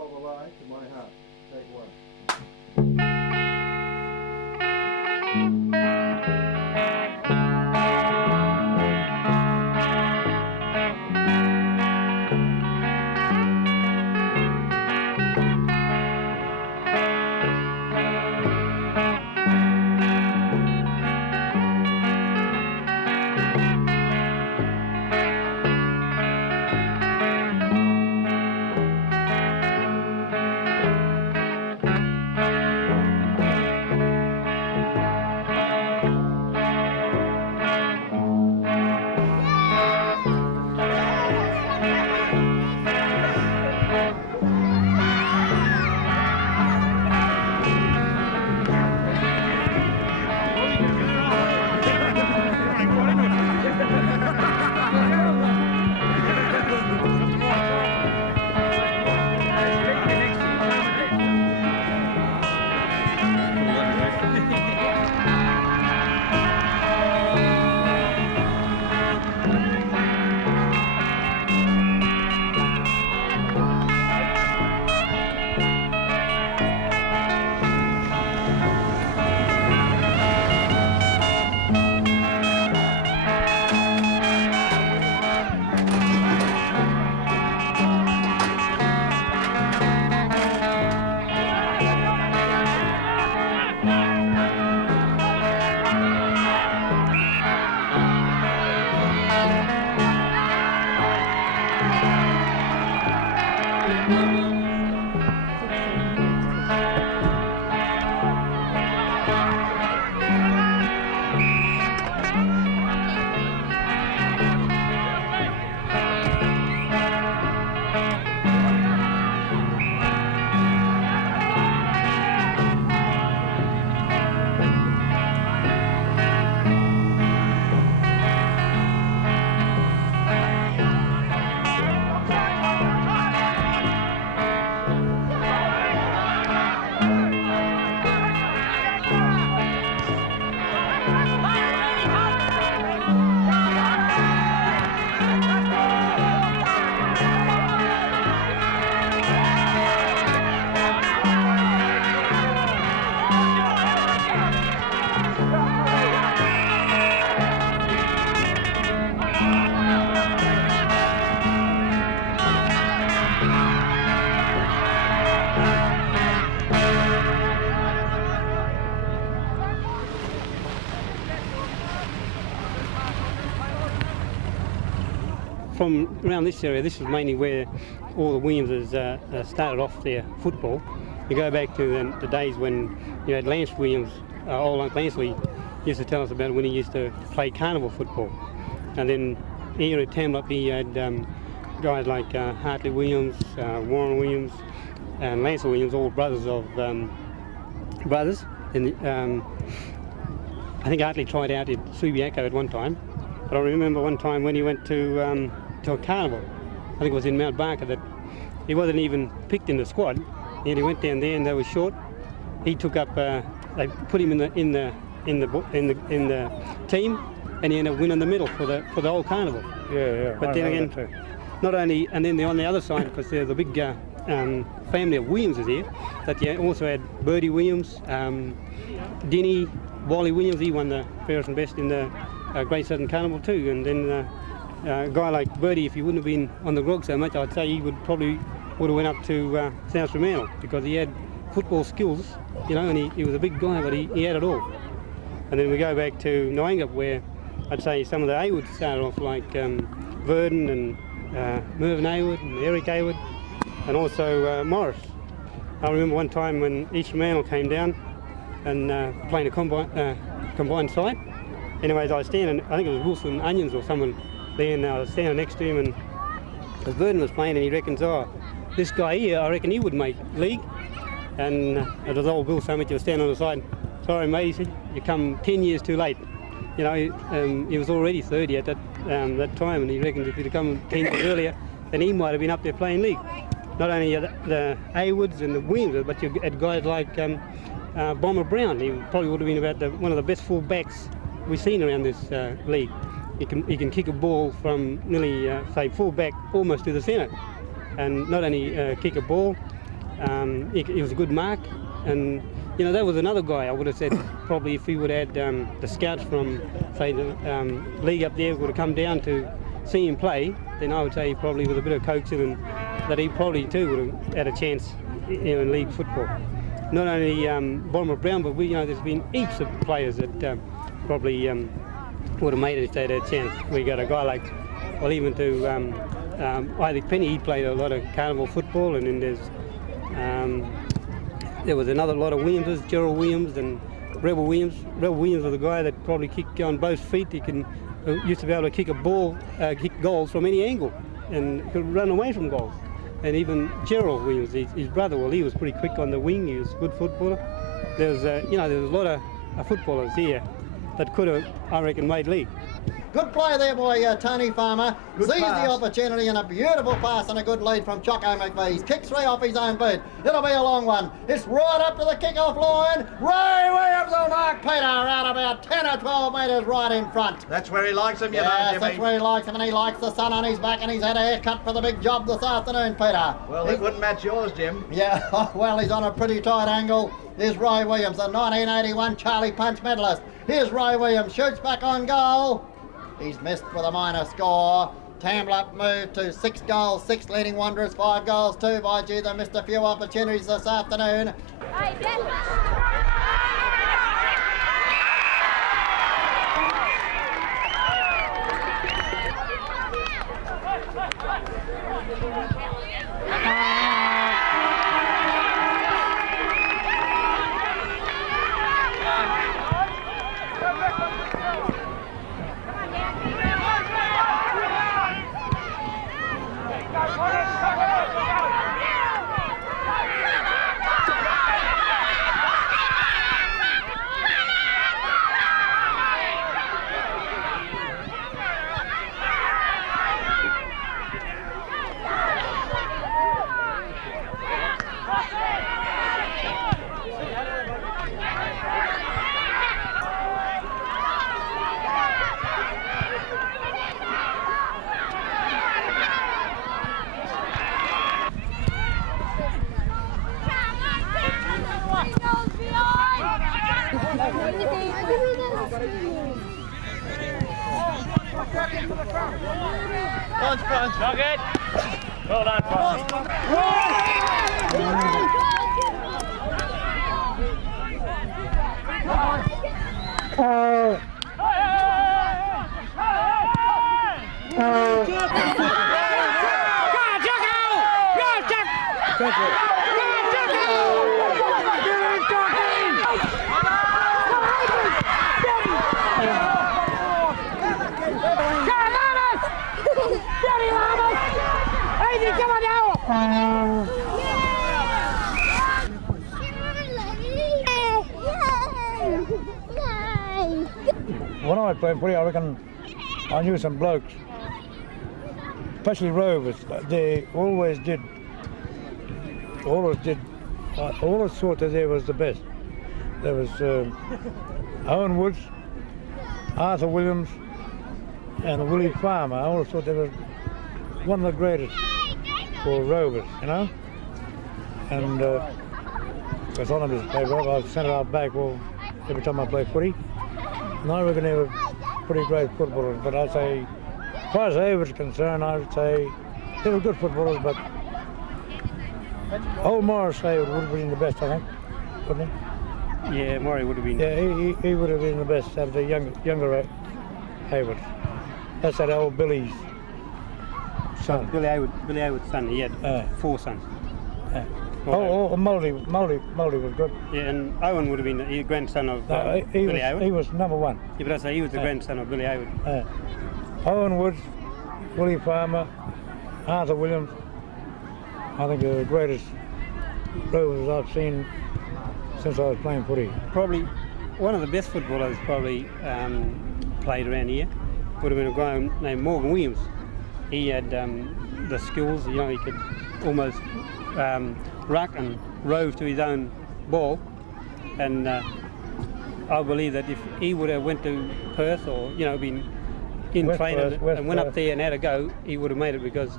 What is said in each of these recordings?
of a lie to my heart. Take one. From around this area, this is mainly where all the Williamses started off their football. You go back to the days when you had Lance Williams, old Uncle Lansley used to tell us about when he used to play carnival football. And then here at Tambellup he had guys like Hartley Williams, Warren Williams and Lancer Williams, all brothers of brothers. And I think Hartley tried out at Subiaco at one time, but I remember one time when he went to a carnival, I think it was in Mount Barker, that he wasn't even picked in the squad. And he went down there and they were short. He took up, they put him in the team, and he ended up winning the medal for the whole carnival. Yeah. But then again, not only, and then on the other side, because there's a big family of Williamses here, that you also had Birdie Williams, Dinny, Wally Williams. He won the fairest and best in the Great Southern Carnival too. And then a guy like Birdie, if he wouldn't have been on the grog so much, I'd say he would have went up to South Fremantle, because he had football skills, you know, and he was a big guy, but he had it all. And then we go back to Gnowangerup, where I'd say some of the Aywoods started off, like Verdon and Mervyn Awood and Eric Awood, and also Morris. I remember one time when East Fremantle came down and playing a combined side. Anyways, I was standing, I think it was Wilson Onions or someone there, and I was standing next to him, and as Verdon was playing, and he reckons, oh, this guy here, I reckon he would make league. And it was old Bill Summit, he was standing on the side. Sorry mate, he said, you come 10 years too late. You know, he was already 30 at that time, and he reckons if he'd have come 10 years earlier, then he might have been up there playing league. Not only the Aywoods and the Williams, but you had guys like Bomber Brown. He probably would have been about one of the best full backs we've seen around this league. He can kick a ball from nearly, say, full back almost to the centre. And not only kick a ball, He was a good mark, and you know that was another guy I would have said probably if he would have had the scouts from say the league up there would have come down to see him play, then I would say probably with a bit of coaching and that he probably too would have had a chance in league football. Not only bottom of Brown, but there's been heaps of players that probably would have made it if they'd had a chance. We got a guy like, well, even to Isaac Penny, he played a lot of carnival football, and then there was another lot of Williamses, Gerald Williams and Rebel Williams. Rebel Williams was a guy that probably kicked on both feet. He used to be able to kick a ball, kick goals from any angle, and could run away from goals. And even Gerald Williams, his brother, well, he was pretty quick on the wing. He was a good footballer. There was a lot of footballers here that could have, I reckon, made league. Good play there by Tony Farmer. Good Sees pass. the opportunity and a beautiful pass and a good lead from Choco McVie. He's kicked 3 off his own boot. It'll be a long one. It's right up to the kick-off line. Ray Williams will mark Peter out about 10 or 12 metres right in front. That's where he likes him, you know, Yes, Jimmy. that's where he likes him, and he likes the sun on his back, and he's had a haircut for the big job this afternoon, Peter. Well, it wouldn't match yours, Jim. Yeah, well, he's on a pretty tight angle. Here's Ray Williams, the 1981 Charlie Punch medalist. Here's Ray Williams, shoots back on goal. He's missed with a minor score. Tambellup moved to 6 goals, 6 leading Wanderers, 5 goals, 2 by G. They missed a few opportunities this afternoon. Punch. Not good. Well done, Punch. When I played footy, I reckon I knew some blokes, especially rovers. They always did. All I thought that there was the best. There was Owen Woods, Arthur Williams, and Willie Farmer. I always thought they were one of the greatest for rovers, you know. And it's on this paper. I was centre half back every time I play footy. And I reckon they were pretty great footballers. But I'd say, as far as they were concerned, I would say they were good footballers. But old Morris Hayward would have been the best, I think, wouldn't he? Yeah, Murray would have been. Yeah, he would have been the best out of the younger Haywards. That's that old Billy's son. Billy Hayward's son. He had 4 sons. Moldy was good. Yeah, and Owen would have been the grandson of Billy Hayward. He was number 1. Yeah, but I say he was the grandson of Billy Hayward. Owen Woods, Willie Farmer, Arthur Williams. I think they're the greatest rovers I've seen since I was playing footy. Probably one of the best footballers probably played around here would have been a guy named Morgan Williams. He had the skills, you know, he could almost ruck and rove to his own ball, and I believe that if he would have went to Perth or been in training and went up there and had a go, he would have made it, because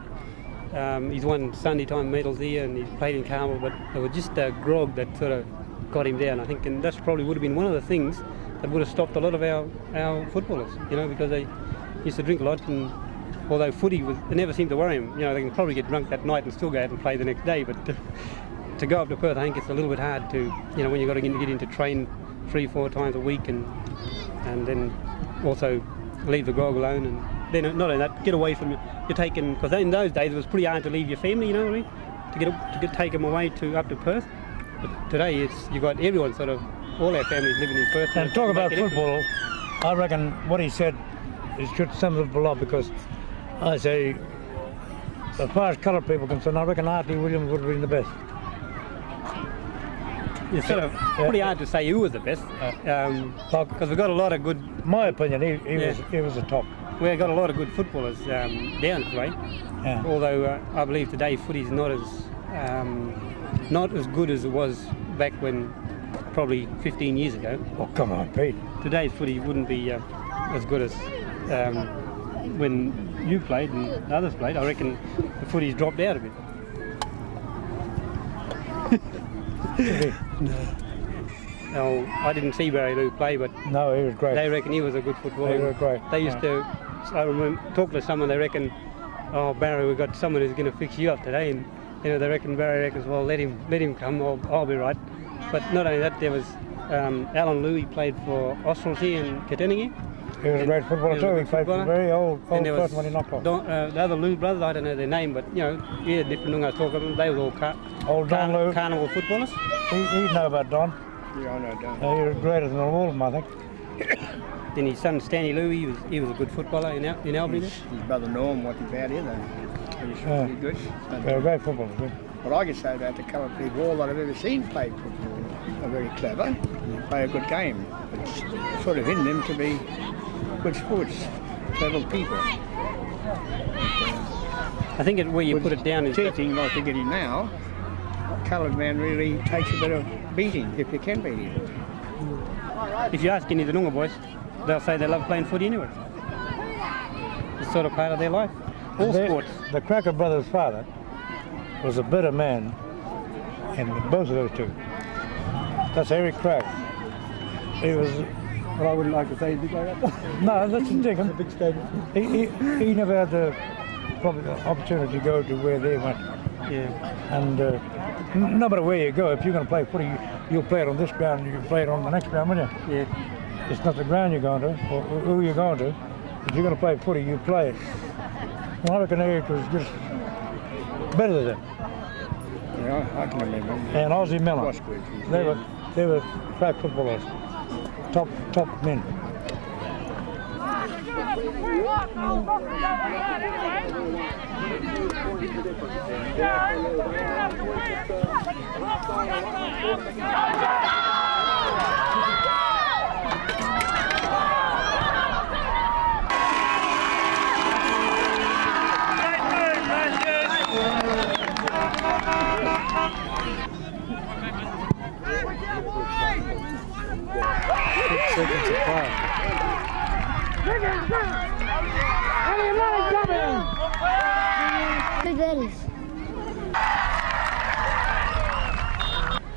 He's won Sunday time medals here and he's played in Carmel, but it was just grog that sort of got him down, I think, and that's probably would have been one of the things that would have stopped a lot of our footballers, you know, because they used to drink a lot, and although footy it never seemed to worry them, you know, they can probably get drunk that night and still go out and play the next day, but to go up to Perth, I think it's a little bit hard to, you know, when you've got to get into train 3-4 times a week and then also leave the grog alone, and then not only that, get away from you're taken, because in those days it was pretty hard to leave your family, you know what I mean, to take them away up to Perth. But today you've got everyone sort of, all our families living in Perth. And talk about football, I reckon what he said is should sum it up a lot, because I say, as far as coloured people are concerned, I reckon Hartley Williams would have been the best. It's sort of pretty hard to say who was the best, because we've got a lot of good. My opinion, he was the top. We've got a lot of good footballers down this way. Yeah. Although I believe today footy's not as good as it was back when, probably 15 years ago. Oh, come on, Pete. Today's footy wouldn't be as good as when you played and others played. I reckon the footy's dropped out a bit. No, I didn't see Barry Lou play, but no, he was great. They reckon he was a good footballer. He was great. They used to. I remember talking to someone. They reckon, "Oh, Barry, we've got someone who's going to fix you up today." And you know, they reckon Barry reckons, "Well, let him come. I'll be right." But not only that, there was Alan Louis played for Australsea and Katanning. He was a great footballer too. He played for a very old person when he knocked off. The other Lou brothers, I don't know their name, but you know, yeah, different Noongars talk about them. They were all old Don Lou. Carnival footballers. He'd know about Don. Yeah, I know Don. He was greater than all of them, I think. Then his son Stanley Louis, he was a good footballer in Albany. His brother Norm wasn't bad either. He was pretty good. They were great footballers. Good. What I can say about the coloured people, all that I've ever seen play football are very clever, play a good game. It's sort of in them to be good sports, clever people. I think where you put it down is cheating like they're getting now. Coloured man really takes a bit of beating if you can beat him. If you ask any of the Noongar boys, they'll say they love playing footy anyway. It's sort of part of their life. All sports. The Cracker brothers' father was a better man in both of those two. That's Eric Crack. He was. But I wouldn't like to say anything like that. No, that's ridiculous. A big statement. He never had the opportunity to go to where they went. Yeah. And no matter where you go, if you're going to play footy, you'll play it on this ground, you'll play it on the next ground, won't you? Yeah. It's not the ground you're going to, or who you're going to. If you're going to play footy, you play it. Well, I reckon Eric was just better than them. Yeah, I can remember. And Ozzie Miller. They were crack footballers. Top men.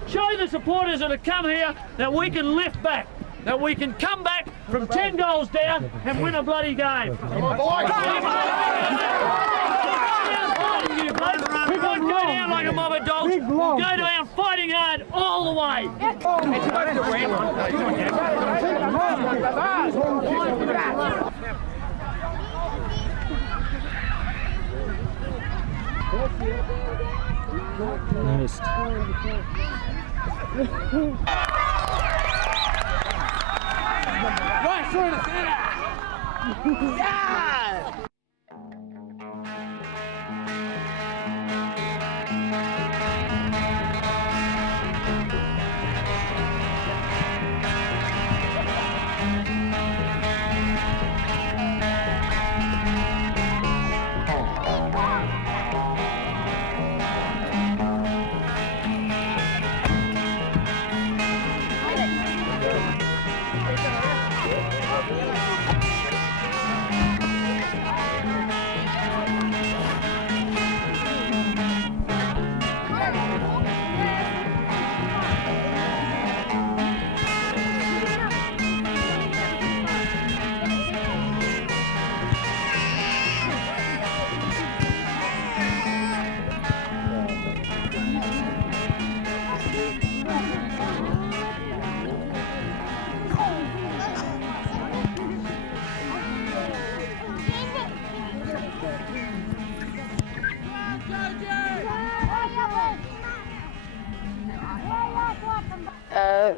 Show the supporters that have come here that we can lift back, that we can come back from 10 goals down and win a bloody game. Come on, we won't go down like a mob of dogs. We'll go down fighting hard all the way. Nice. Right through the center. Yeah!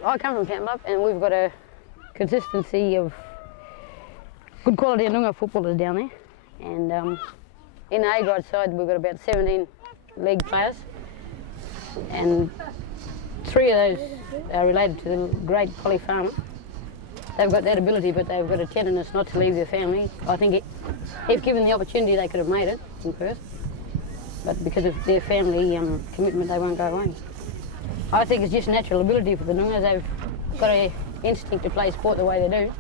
I come from Tambellup, and we've got a consistency of good quality Noongar footballers down there. And in the A-grade side, we've got about 17 league players, and 3 of those are related to the great Polly Farmer. They've got that ability, but they've got a tenderness not to leave their family. I think if given the opportunity, they could have made it in Perth, but because of their family commitment, they won't go away. I think it's just natural ability for the Noongars. They've got an instinct to play sport the way they do.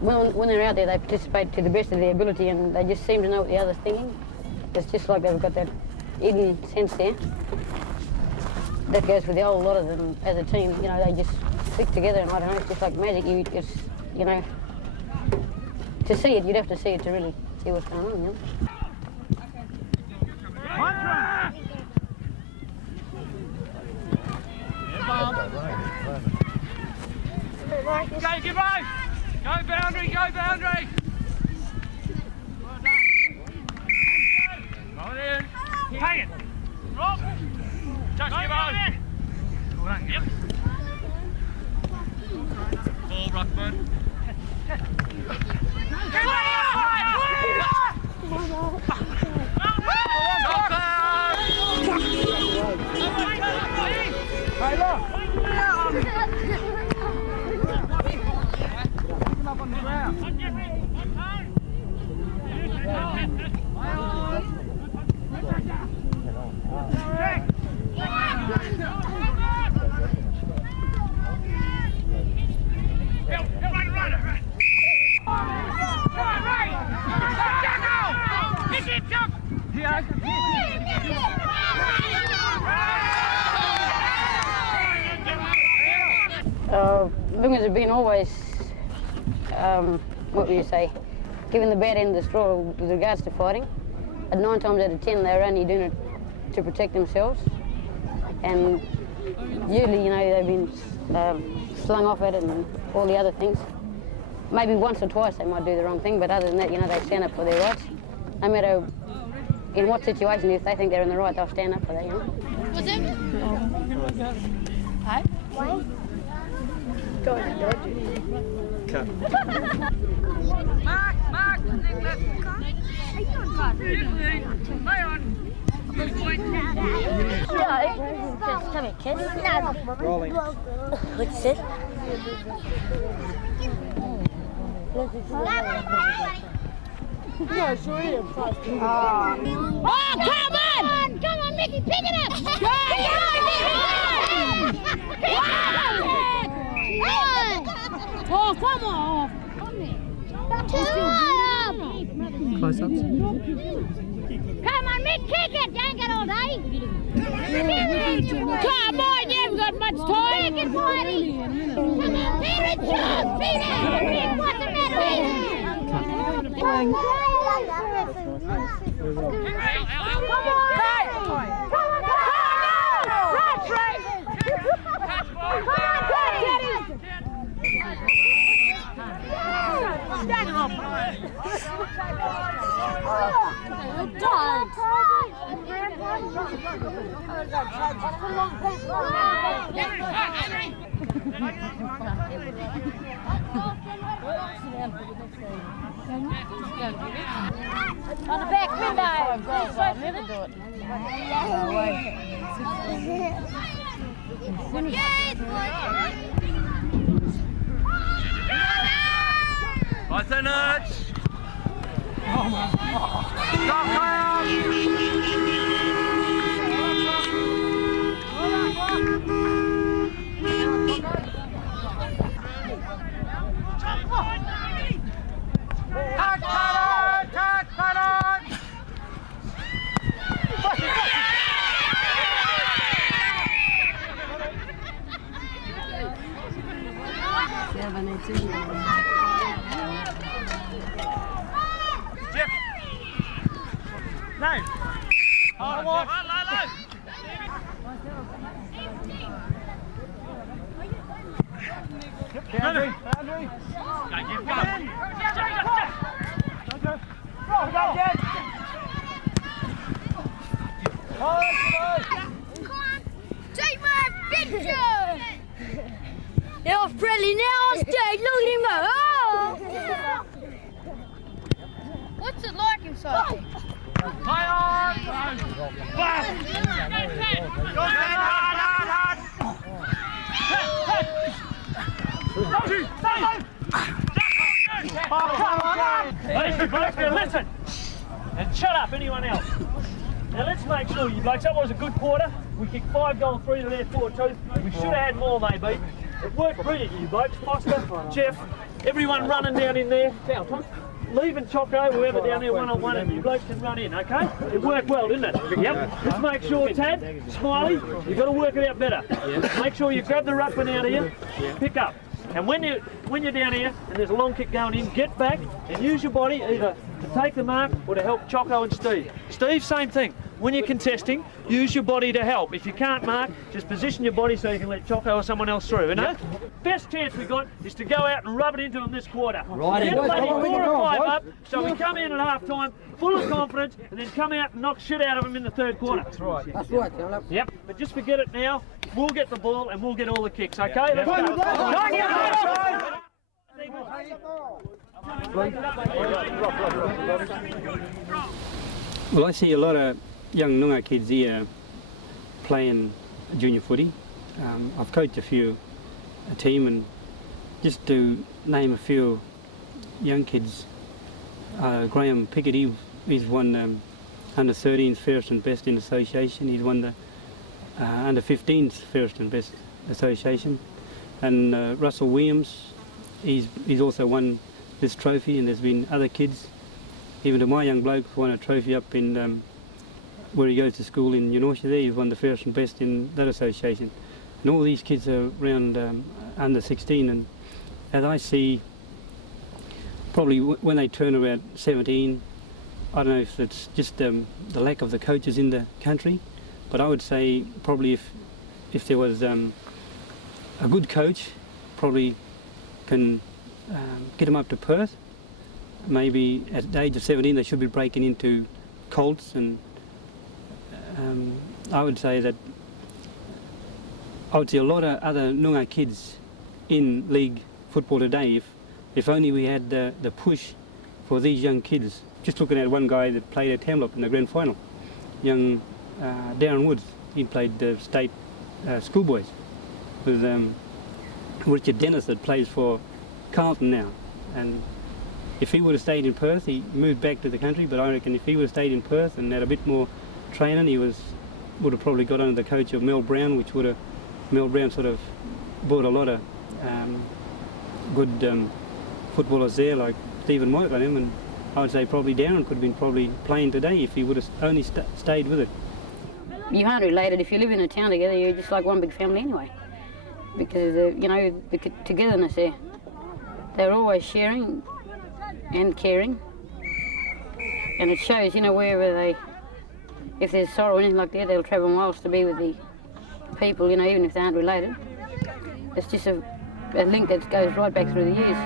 When they're out there, they participate to the best of their ability, and they just seem to know what the other's thinking. It's just like they've got that hidden sense there. That goes for the whole lot of them as a team. You know, they just stick together, and I don't know, it's just like magic. You know, to see it, you'd have to see it to really see what's going on, you know. Go, give out! Go boundary, go boundary! Well done. Roll it in. Hang it. Rob. Just give out. Well done, yep. Ball, Ruckman. Noongars have been always, what would you say, given the bad end of the straw with regards to fighting. At 9 times out of 10, they're only doing it to protect themselves. And usually, you know, they've been slung off at it and all the other things. Maybe once or twice they might do the wrong thing, but other than that, you know, they stand up for their rights. No matter in what situation, if they think they're in the right, they'll stand up for that, you know. What's it? Hi? Why? Cut. Mark! Come here, kid. Rolling. What's it? Yeah, sure is. Oh, come on! Come on, Mickey, pick it up! Oh, come on! Close-ups. Come on, Mick, kick it! You ain't got all day! Come on, you haven't got much time! Kick it, Whitey! Come on, Peter, jump! Peter! Mick, what's the matter with you? Come on! Stand up! On the back window! I'll never do it. What's the nuts? No. Oh, what? Boundary. Take my picture! up anyone else. Now let's make sure, you blokes, that was a good quarter. We kicked 5 goals, 3 to their 4-2. We should have had more, maybe. It worked brilliant, you blokes. Foster, Jeff, everyone running down in there. Leaving Choco, whoever down there one-on-one, and you blokes can run in, okay? It worked well, didn't it? Yep. Let's make sure, Tad, Smiley, you've got to work it out better. Make sure you grab the ruckman out of here, pick up. And when you're down here and there's a long kick going in, get back and use your body either to take the mark or to help Choco and Steve. Steve, same thing. When you're contesting, use your body to help. If you can't mark, just position your body so you can let Choco or someone else through, you know? Best chance we got is to go out and rub it into them this quarter. Right. Get maybe 4 or 5 up, so we come in at half-time, full of confidence, and then come out and knock shit out of them in the third quarter. That's right. That's right, Tambellup. Yep, but just forget it now. We'll get the ball and we'll get all the kicks, okay? Let's go. Well, I see a lot of young Noongar kids here playing junior footy. I've coached a team, and just to name a few young kids, Graham Pickett, he's won under 13's fairest and best in association. He's won the under 15's fairest and best association. And Russell Williams, he's also won this trophy, and there's been other kids. Even to my young bloke won a trophy up in where he goes to school in Gnowangerup there. He's won the fairest and best in that association. And all these kids are around under 16, and as I see, probably when they turn around 17, I don't know if it's just the lack of the coaches in the country, but I would say probably if there was a good coach, probably can get them up to Perth. Maybe at the age of 17 they should be breaking into Colts, and I would say that I would see a lot of other Noongar kids in league football today if only we had the push for these young kids. Just looking at one guy that played at Tambellup in the grand final, young Darren Woods. He played the state schoolboys with Richard Dennis that plays for Carlton now. And if he would have stayed in Perth, he moved back to the country, but I reckon if he would have stayed in Perth and had a bit more training, he would have probably got under the coach of Mel Brown, which would have, Mel Brown sort of brought a lot of good footballers there, like Stephen Moyt and him, and I would say probably Darren could have been probably playing today if he would have only stayed with it. You aren't related. If you live in a town together, you're just like one big family anyway, because you know, the togetherness there. They're always sharing and caring, and it shows, you know, wherever if there's sorrow or anything like that, they'll travel miles to be with the people, you know, even if they aren't related. It's just a link that goes right back through the years.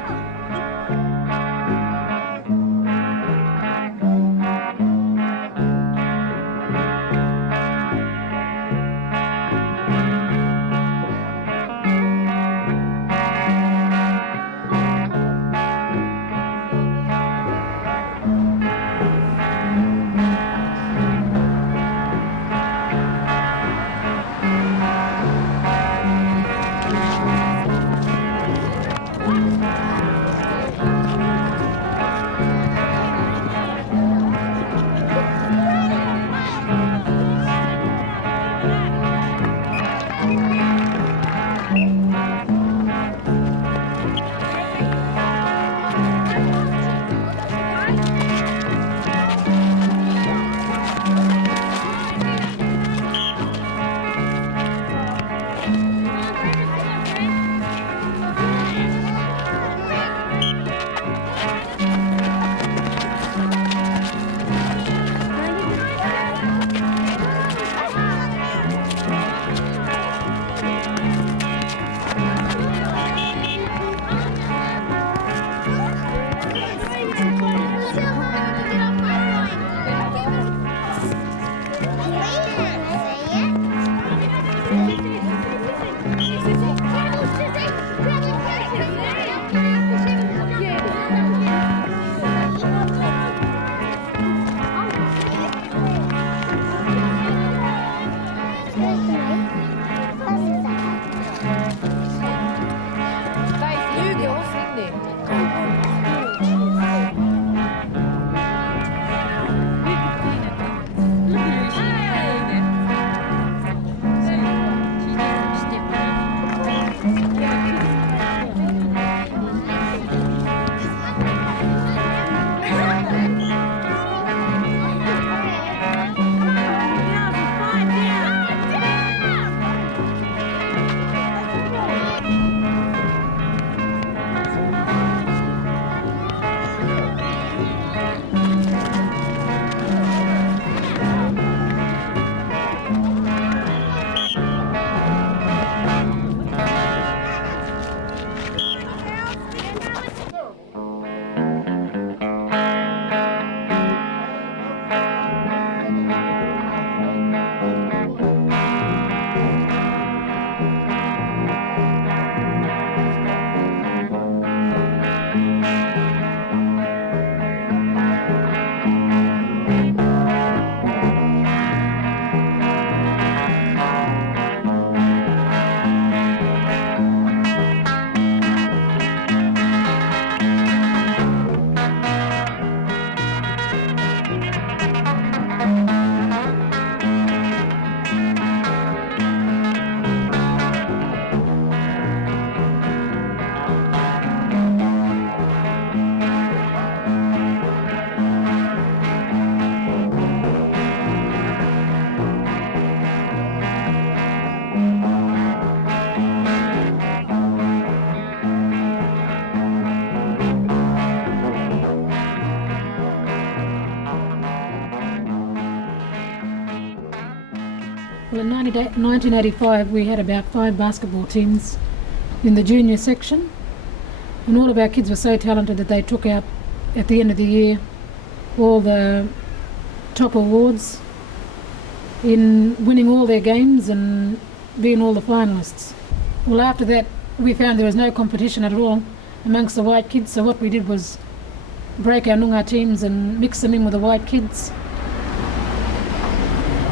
Well, in 1985 we had about 5 basketball teams in the junior section, and all of our kids were so talented that they took out at the end of the year all the top awards in winning all their games and being all the finalists. Well, after that we found there was no competition at all amongst the white kids, so what we did was break our Noongar teams and mix them in with the white kids.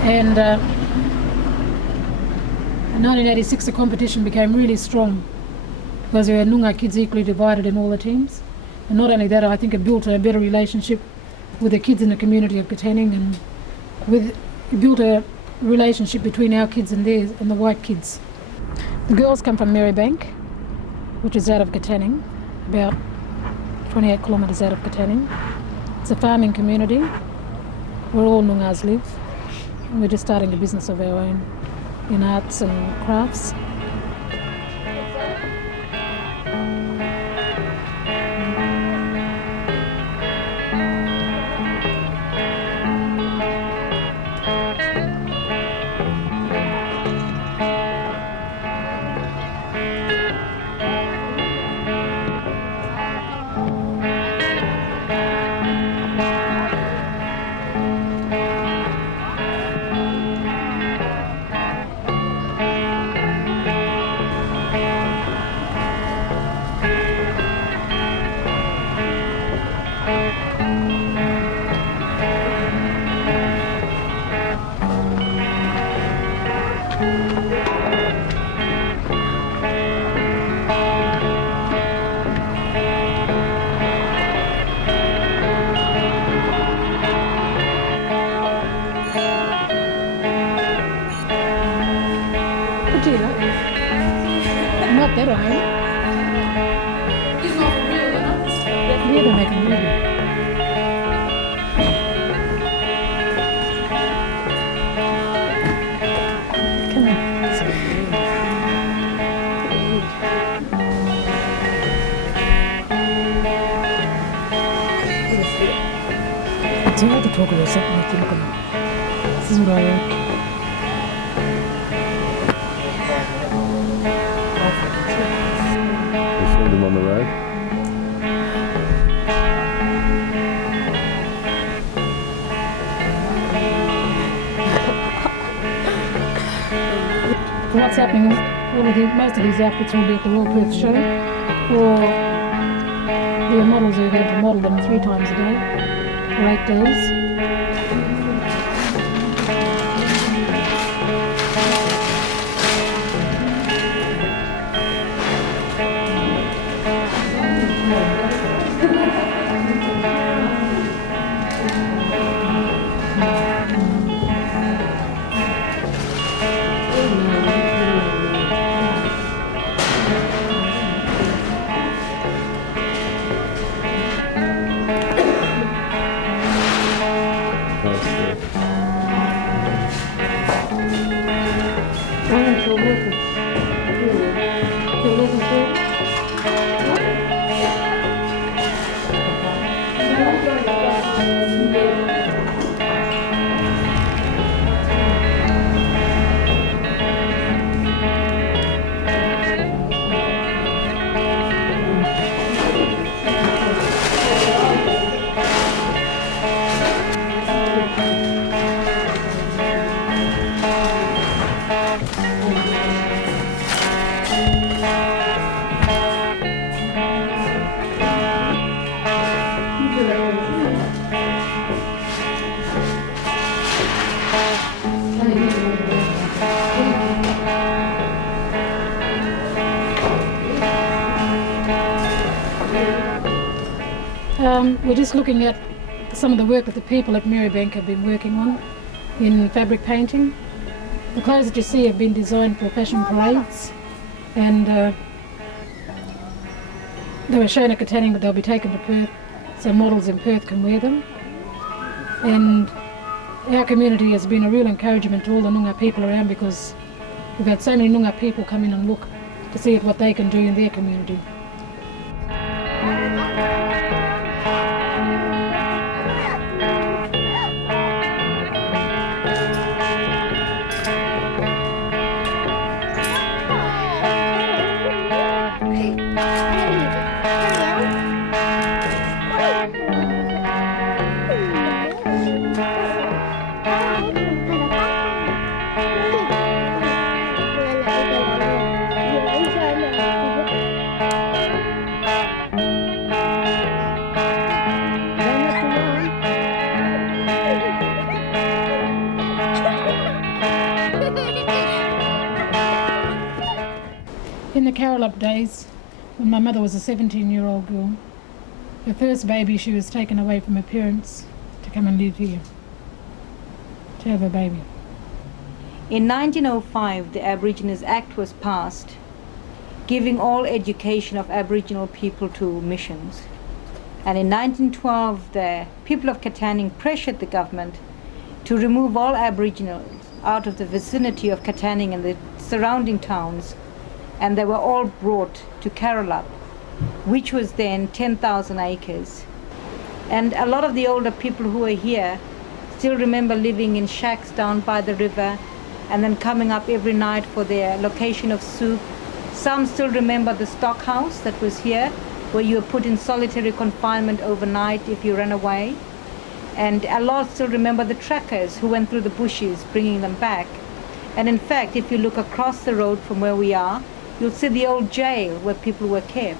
And in 1986 the competition became really strong because there were Noongar kids equally divided in all the teams. And not only that, I think it built a better relationship with the kids in the community of Katanning, and it built a relationship between our kids and theirs and the white kids. The girls come from Marribank, which is out of Katanning, about 28 kilometres out of Katanning. It's a farming community where all Noongars live. And we're just starting a business of our own in arts and crafts. Not that high. He's not for real, they're not. Yeah, they're making real. Come on. It's hard to talk about something like that. This is what I like. Them on the road. What's happening, most of these outfits will be at the Royal Perth show, or the models are going to model them 3 times a day, for 8 days. We're just looking at some of the work that the people at Marribank have been working on in fabric painting. The clothes that you see have been designed for fashion parades, and they were shown at Katanning, but they'll be taken to Perth so models in Perth can wear them. And our community has been a real encouragement to all the Noongar people around, because we've had so many Noongar people come in and look to see what they can do in their community. Katanning days, when my mother was a 17-year-old girl, her first baby, she was taken away from her parents to come and live here, to have her baby. In 1905, the Aborigines Act was passed, giving all education of Aboriginal people to missions. And in 1912, the people of Katanning pressured the government to remove all Aboriginals out of the vicinity of Katanning and the surrounding towns, and they were all brought to Katanning, which was then 10,000 acres. And a lot of the older people who are here still remember living in shacks down by the river and then coming up every night for their location of soup. Some still remember the stock house that was here, where you were put in solitary confinement overnight if you ran away. And a lot still remember the trackers who went through the bushes bringing them back. And in fact, if you look across the road from where we are, you'll see the old jail where people were kept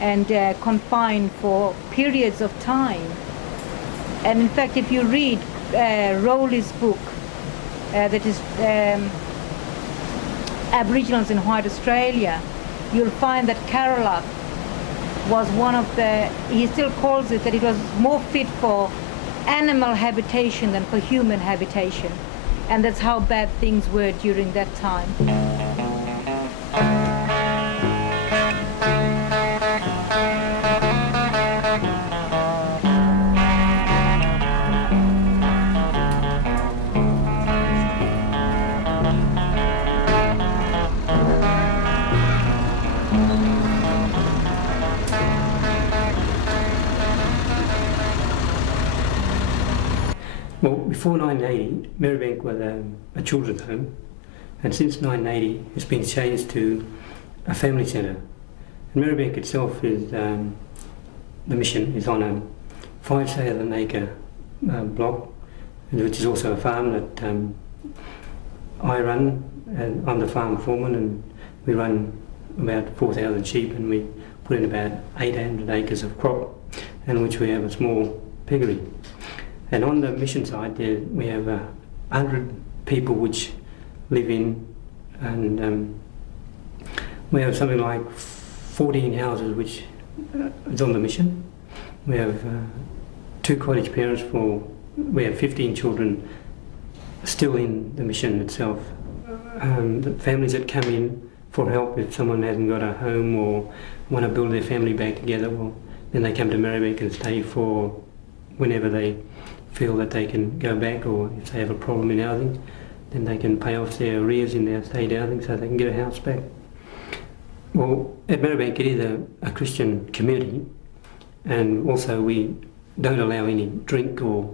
and confined for periods of time. And in fact, if you read Rowley's book, that is Aboriginals in White Australia, you'll find that Katanning was one of the, he still calls it that it was more fit for animal habitation than for human habitation. And that's how bad things were during that time. Well, before 1980, Marribank was a children's home, and since 1980 it's been changed to a family centre. And Marribank itself is, the mission is on a 5,000 acre block, which is also a farm that I run, and I'm the farm foreman, and we run about 4,000 sheep, and we put in about 800 acres of crop, in which we have a small piggery. And on the mission side, there we have 100 people which live in, and we have something like 14 houses which is on the mission. We have 2 cottage parents we have 15 children still in the mission itself. The families that come in for help, if someone hasn't got a home or want to build their family back together, well, then they come to Marribank and stay for whenever they feel that they can go back, or if they have a problem in housing, then they can pay off their arrears in their state housing so they can get a house back. Well, at Marribank it is a Christian community, and also we don't allow any drink or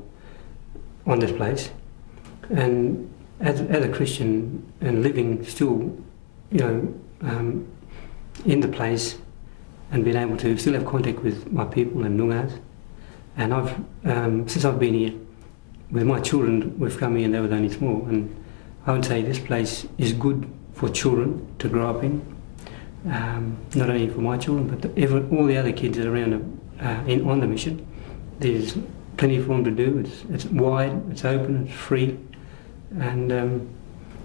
on this place. And as a Christian and living still, in the place and being able to still have contact with my people and Noongars. And I've, since I've been here, with my children, we've come here and they were only small, and I would say this place is good for children to grow up in, not only for my children, but all the other kids that are around on the mission. There's plenty for them to do. It's wide, it's open, it's free, and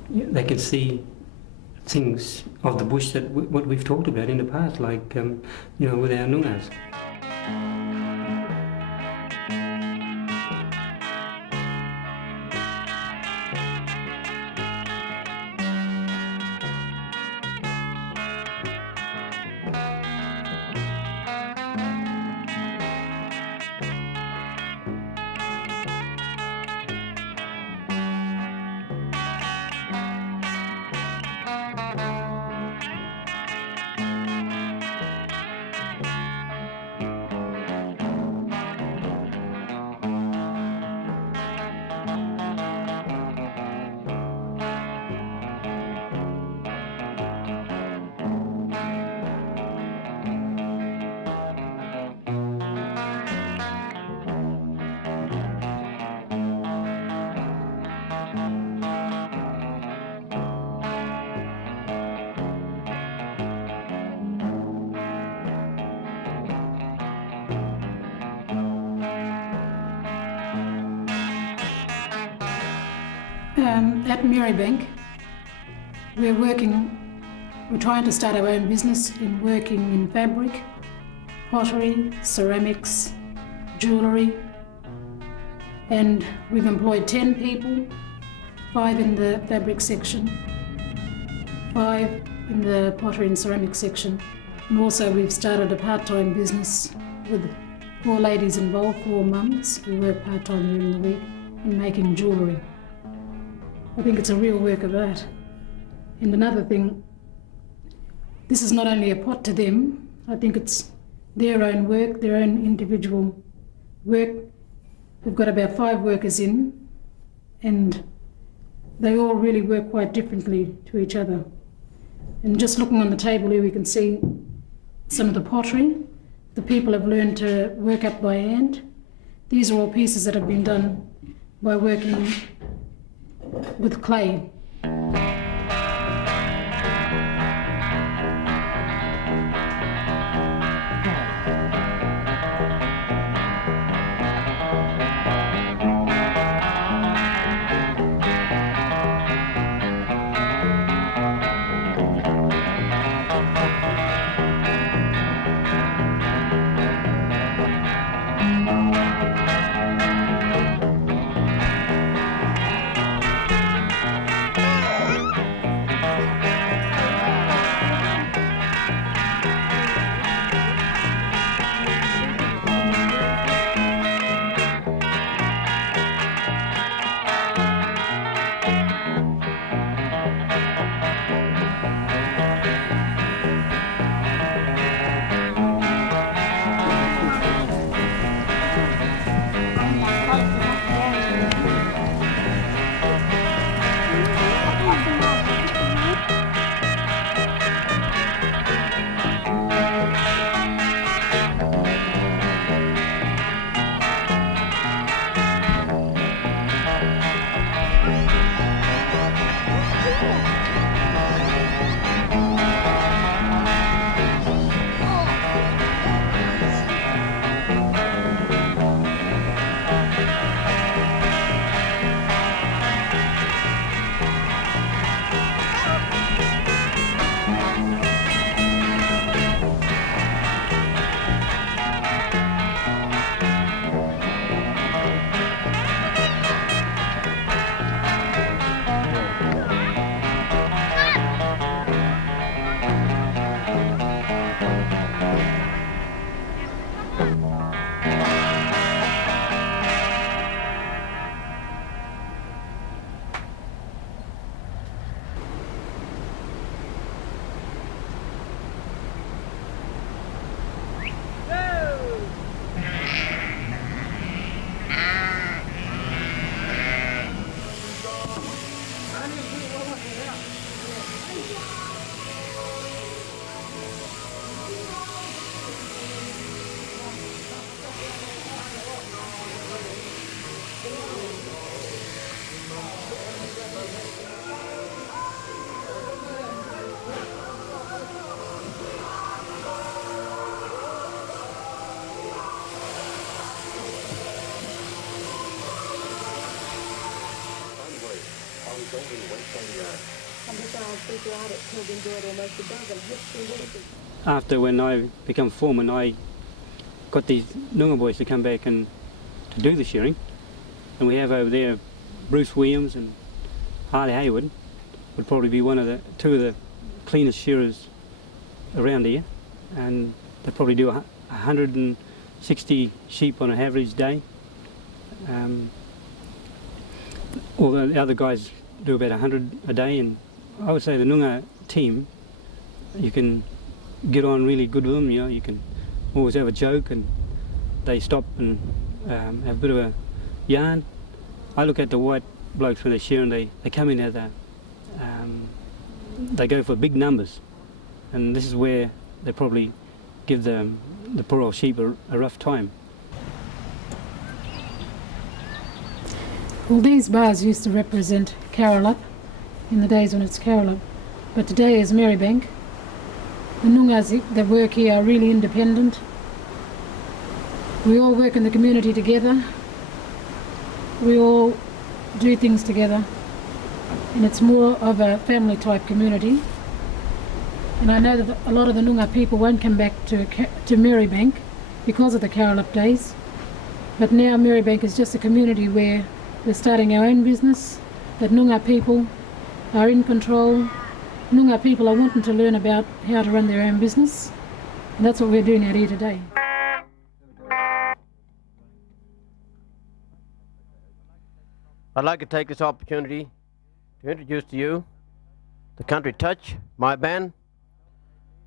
they can see things of the bush that what we've talked about in the past, like with our Noongars. At Marribank, we're working We're trying to start our own business in working in fabric, pottery, ceramics, jewellery, and we've employed 10 people, 5 in the fabric section, 5 in the pottery and ceramic section, and also we've started a part-time business with 4 ladies involved, 4 mums who work part-time during the week in making jewellery. I think it's a real work of art. And another thing, this is not only a pot to them, I think it's their own work, their own individual work. We've got about 5 workers in, and they all really work quite differently to each other. And just looking on the table here, we can see some of the pottery. The people have learned to work up by hand. These are all pieces that have been done by working with clay. After when I become foreman, I got these Noongar boys to come back and to do the shearing, and we have over there Bruce Williams and Harley Hayward would probably be two of the cleanest shearers around here, and they probably do 160 sheep on an average day. Although the other guys do about 100 a day, and I would say the Noongar team, you can get on really good with them. You know, you can always have a joke, and they stop and have a bit of a yarn. I look at the white blokes when they're shearing, they come in as they go for big numbers, and this is where they probably give the poor old sheep a rough time. Well, these bars used to represent Katanning in the days when it's Katanning, but today is Marribank. The Noongars that work here are really independent. We all work in the community together. We all do things together, and it's more of a family type community. And I know that a lot of the Noongar people won't come back to Marribank because of the Katanning days. But now Marribank is just a community where we're starting our own business, that Noongar people are in control. Noongar people are wanting to learn about how to run their own business. And that's what we're doing out here today. I'd like to take this opportunity to introduce to you the Country Touch, my band,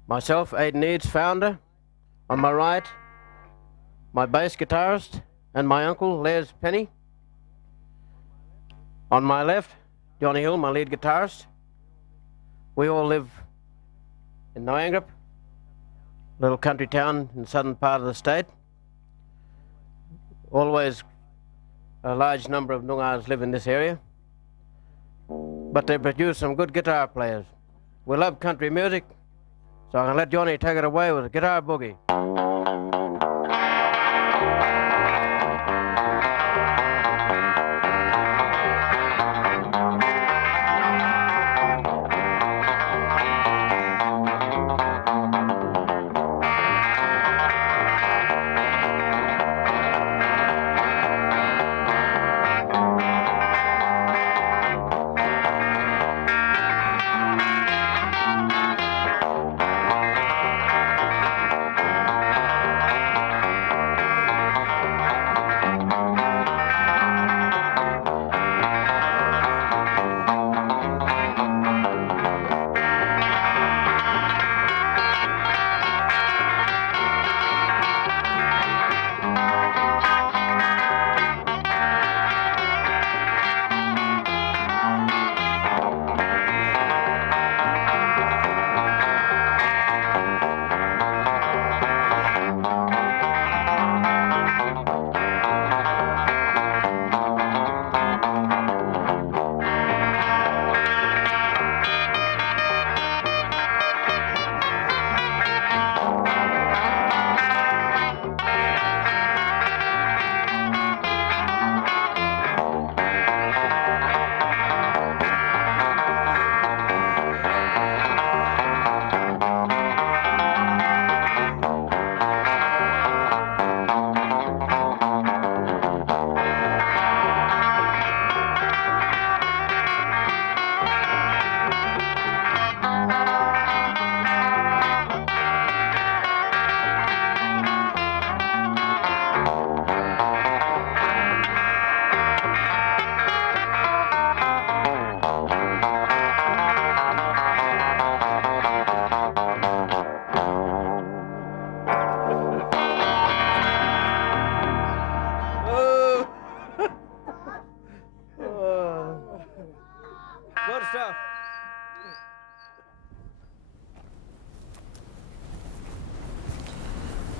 myself, Aidan Eads, founder. On my right, my bass guitarist and my uncle, Les Penny. On my left, Johnny Hill, my lead guitarist. We all live in Gnowangerup, a little country town in the southern part of the state. Always a large number of Noongars live in this area, but they produce some good guitar players. We love country music, so I'm going to let Johnny take it away with a guitar boogie.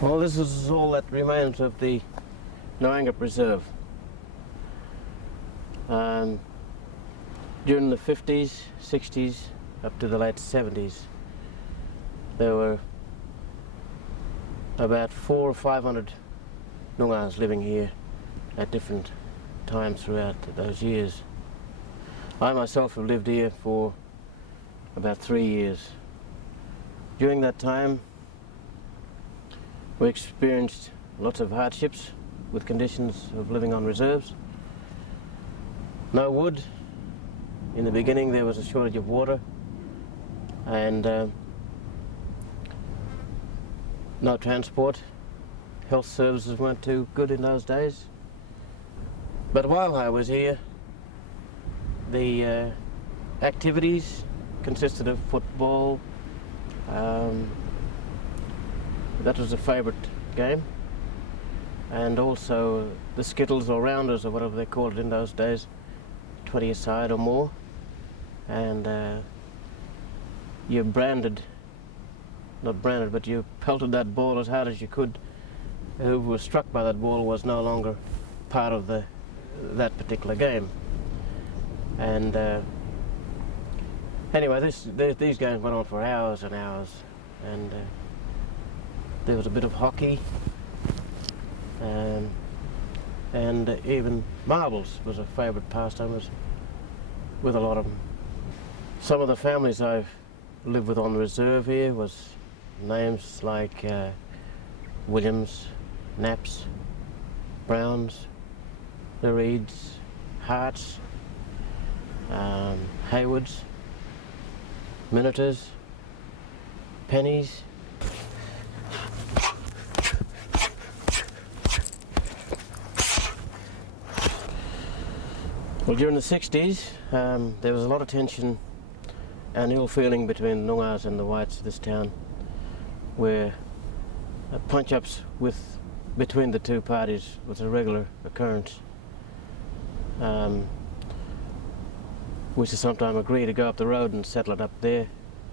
Well, this is all that remains of the Gnowangerup Reserve. During the 50s, 60s, up to the late 70s, there were about 400 or 500 Noongars living here at different times throughout those years. I myself have lived here for about 3 years. During that time, we experienced lots of hardships with conditions of living on reserves. No wood. In the beginning there was a shortage of water, and no transport. Health services weren't too good in those days. But while I was here, the activities consisted of football. That was a favourite game, and also the skittles or rounders or whatever they called it in those days, 20-a-side or more, and you not branded, but you pelted that ball as hard as you could. Whoever was struck by that ball was no longer part of that particular game. And anyway, these games went on for hours and hours, and there was a bit of hockey, and even marbles was a favourite pastime with a lot of them. Some of the families I've lived with on the reserve here was names like Williams, Knapps, Browns, the Reeds, Harts, Haywoods, Miniters, Pennies. Well, during the 60s, there was a lot of tension and ill feeling between the Noongars and the whites of this town, where punch-ups between the two parties was a regular occurrence. We used to sometimes agree to go up the road and settle it up there,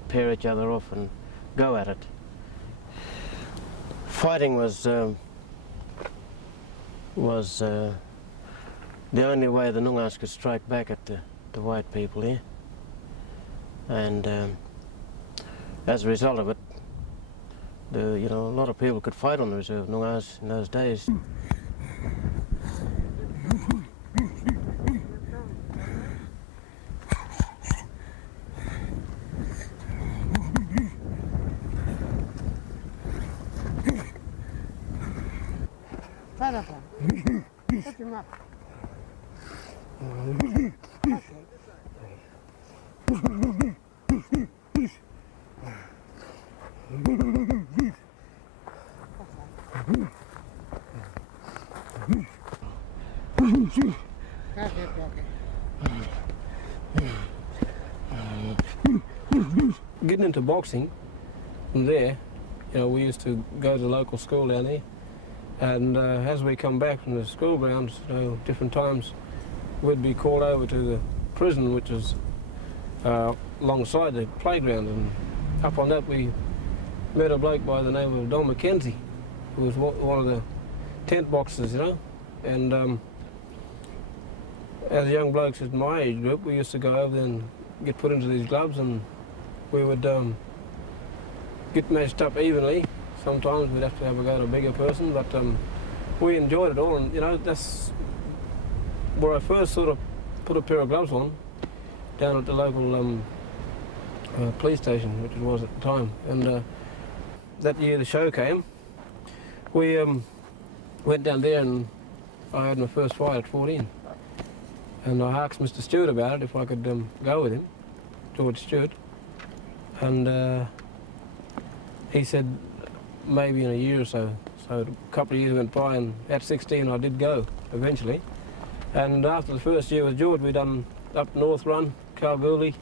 pair each other off and go at it. Fighting was the only way the Noongars could strike back at the white people here. And as a result of it, a lot of people could fight on the reserve, Noongars, in those days. Getting into boxing, from there, we used to go to the local school down there, and as we come back from the school grounds, different times, we'd be called over to the prison, which is alongside the playground, and up on that we met a bloke by the name of Don Mackenzie, who was one of the tent boxers, and as young blokes in my age group, we used to go over there and get put into these gloves, and we would get matched up evenly. Sometimes we'd have to have a go at a bigger person, but we enjoyed it all, and that's where I first sort of put a pair of gloves on, down at the local police station, which it was at the time. And that year the show came, we went down there and I had my first fight at 14. And I asked Mr. Stewart about it, if I could go with him, George Stewart. And he said maybe in a year or so. So a couple of years went by, and at 16 I did go eventually. And after the first year with George, we done up North Run, Kalgoorlie,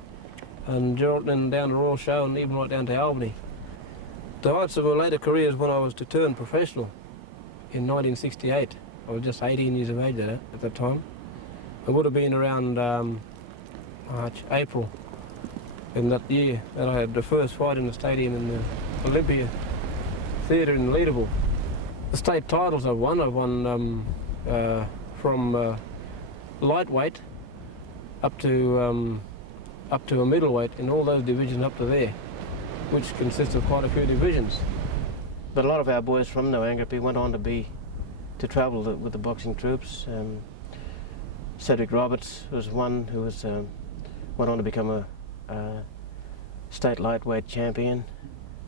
and Geraldton, and down to Royal Show, and even right down to Albany. The heights of my later career is when I was to turn professional in 1968. I was just 18 years of age at that time. It would have been around March, April in that year that I had the first fight in the stadium in the Olympia Theatre in Leederville. The state titles I've won from lightweight up to a middleweight in all those divisions up to there, which consists of quite a few divisions. But a lot of our boys from Gnowangerup went on to travel with the boxing troops. Cedric Roberts was one who went on to become a state lightweight champion.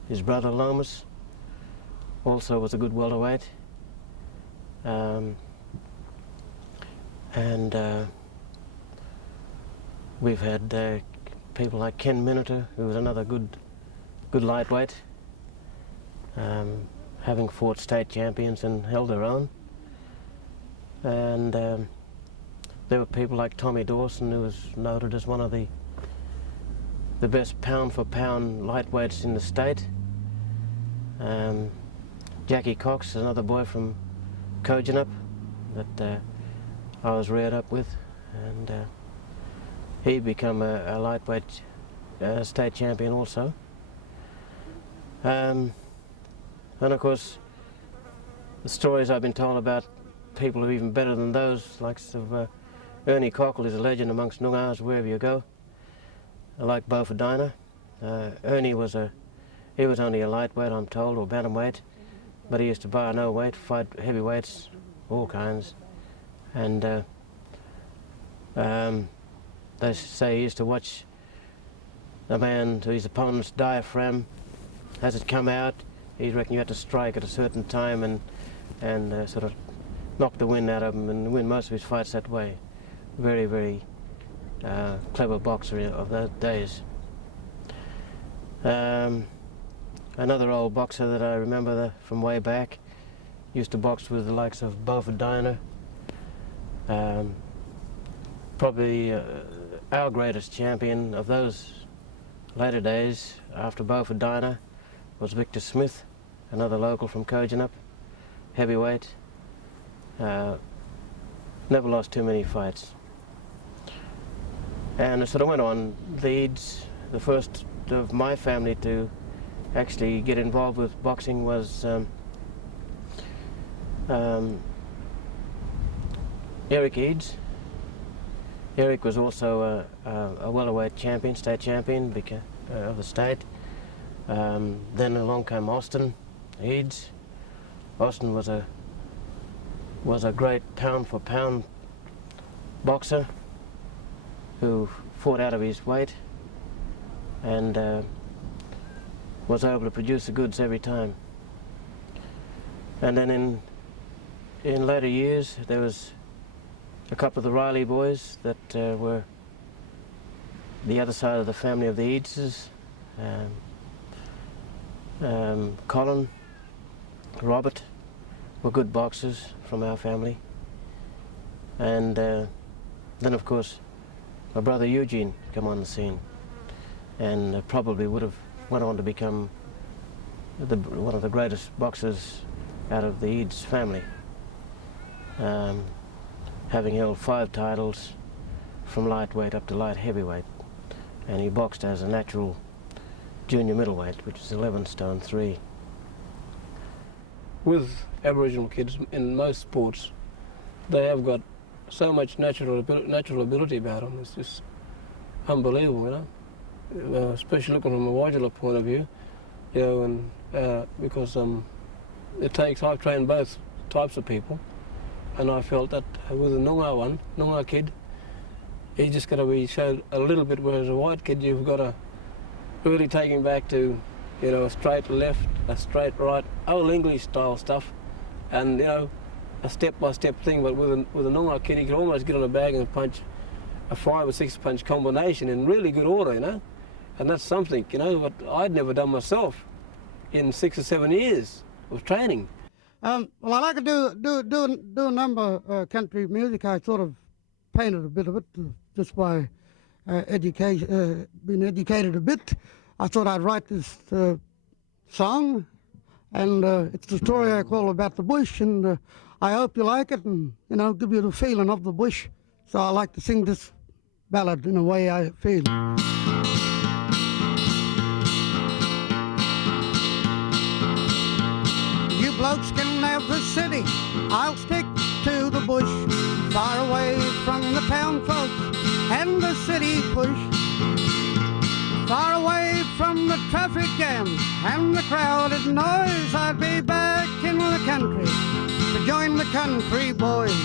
His brother Lomas also was a good welterweight. We've had people like Ken Miniter, who was another good lightweight, having fought state champions and held their own. And there were people like Tommy Dawson, who was noted as one of the best pound-for-pound lightweights in the state. Jackie Cox, another boy from Kojonup that I was reared up with, and he became a lightweight state champion also. And of course, the stories I've been told about people who are even better than those, like Ernie Cockle is a legend amongst Noongars wherever you go. Like Beaufort Ernie was only a lightweight, I'm told, or bantamweight, but he used to bar no weight, fight heavyweights, all kinds. And they say he used to watch the man to his opponent's diaphragm. As it come out, he reckoned you had to strike at a certain time and sort of knock the wind out of him and win most of his fights that way. Very, very clever boxer of those days. Another old boxer that I remember from way back used to box with the likes of Beaufort Diner. Probably our greatest champion of those later days after Beaufort Diner was Victor Smith, another local from Kojonup, heavyweight. Never lost too many fights. And it sort of went on. Leeds, the first of my family to actually get involved with boxing was Eric Eads. Eric was also a welterweight champion, state champion of the state. Then along came Austin Eads. Austin was a great pound-for-pound boxer who fought out of his weight and was able to produce the goods every time. And then in later years there was a couple of the Riley boys that were the other side of the family of the Eadses. Colin, Robert were good boxers from our family. And then of course my brother Eugene came on the scene and probably would have went on to become one of the greatest boxers out of the Eads family. Having held 5 titles from lightweight up to light heavyweight, and he boxed as a natural junior middleweight, which is 11 stone 3. With Aboriginal kids in most sports, they have got so much natural ability about them. It's just unbelievable, you know. Especially looking from a Wajula point of view, you know, and because I've trained both types of people. And I felt that with a Noongar kid, he just got to be showed a little bit, whereas a white kid, you've got to really take him back to, you know, a straight left, a straight right, old English style stuff, and, you know, a step-by-step thing. But with a Noongar kid, he could almost get on a bag and punch a 5 or 6 punch combination in really good order, you know. And that's something, you know, what I'd never done myself in 6 or 7 years of training. Well, I like to do a number of country music. I sort of painted a bit of it just by being educated a bit. I thought I'd write this song, and it's the story I call about the bush, and I hope you like it and, you know, give you the feeling of the bush. So I like to sing this ballad in a way I feel. You blokes can have the city, I'll stick to the bush, far away from the town folks and the city push, far away from the traffic jams and the crowded noise. I'd be back in the country to join the country boys.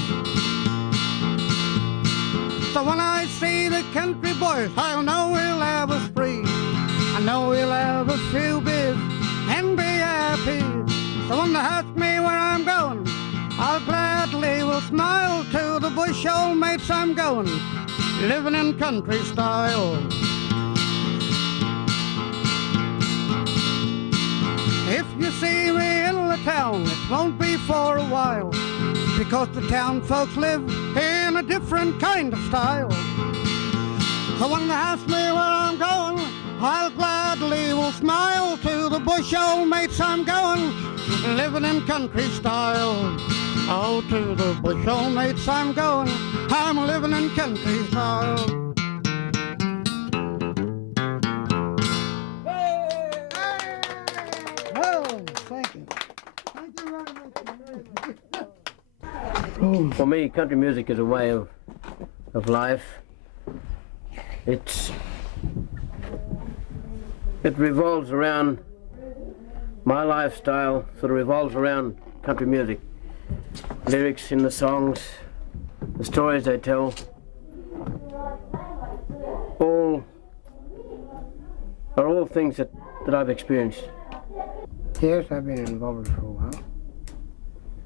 So when I see the country boys, I'll know we'll have a spree. I know we'll have a few beers and be happy. So when they ask me where I'm going, I'll gladly will smile to the bush, old mates, I'm going, living in country style. If you see me in the town, it won't be for a while, because the town folks live in a different kind of style. So when they ask me where I'm going, I'll gladly will smile to the bush, old mates, I'm going, living in country style. Oh, to the bush, old mates, I'm going, I'm living in country style. Oh, thank you. Thank you very much. For me, country music is a way of life. It revolves around, my lifestyle sort of revolves around country music. Lyrics in the songs, the stories they tell, all are all things that I've experienced. Yes, I've been involved for a while.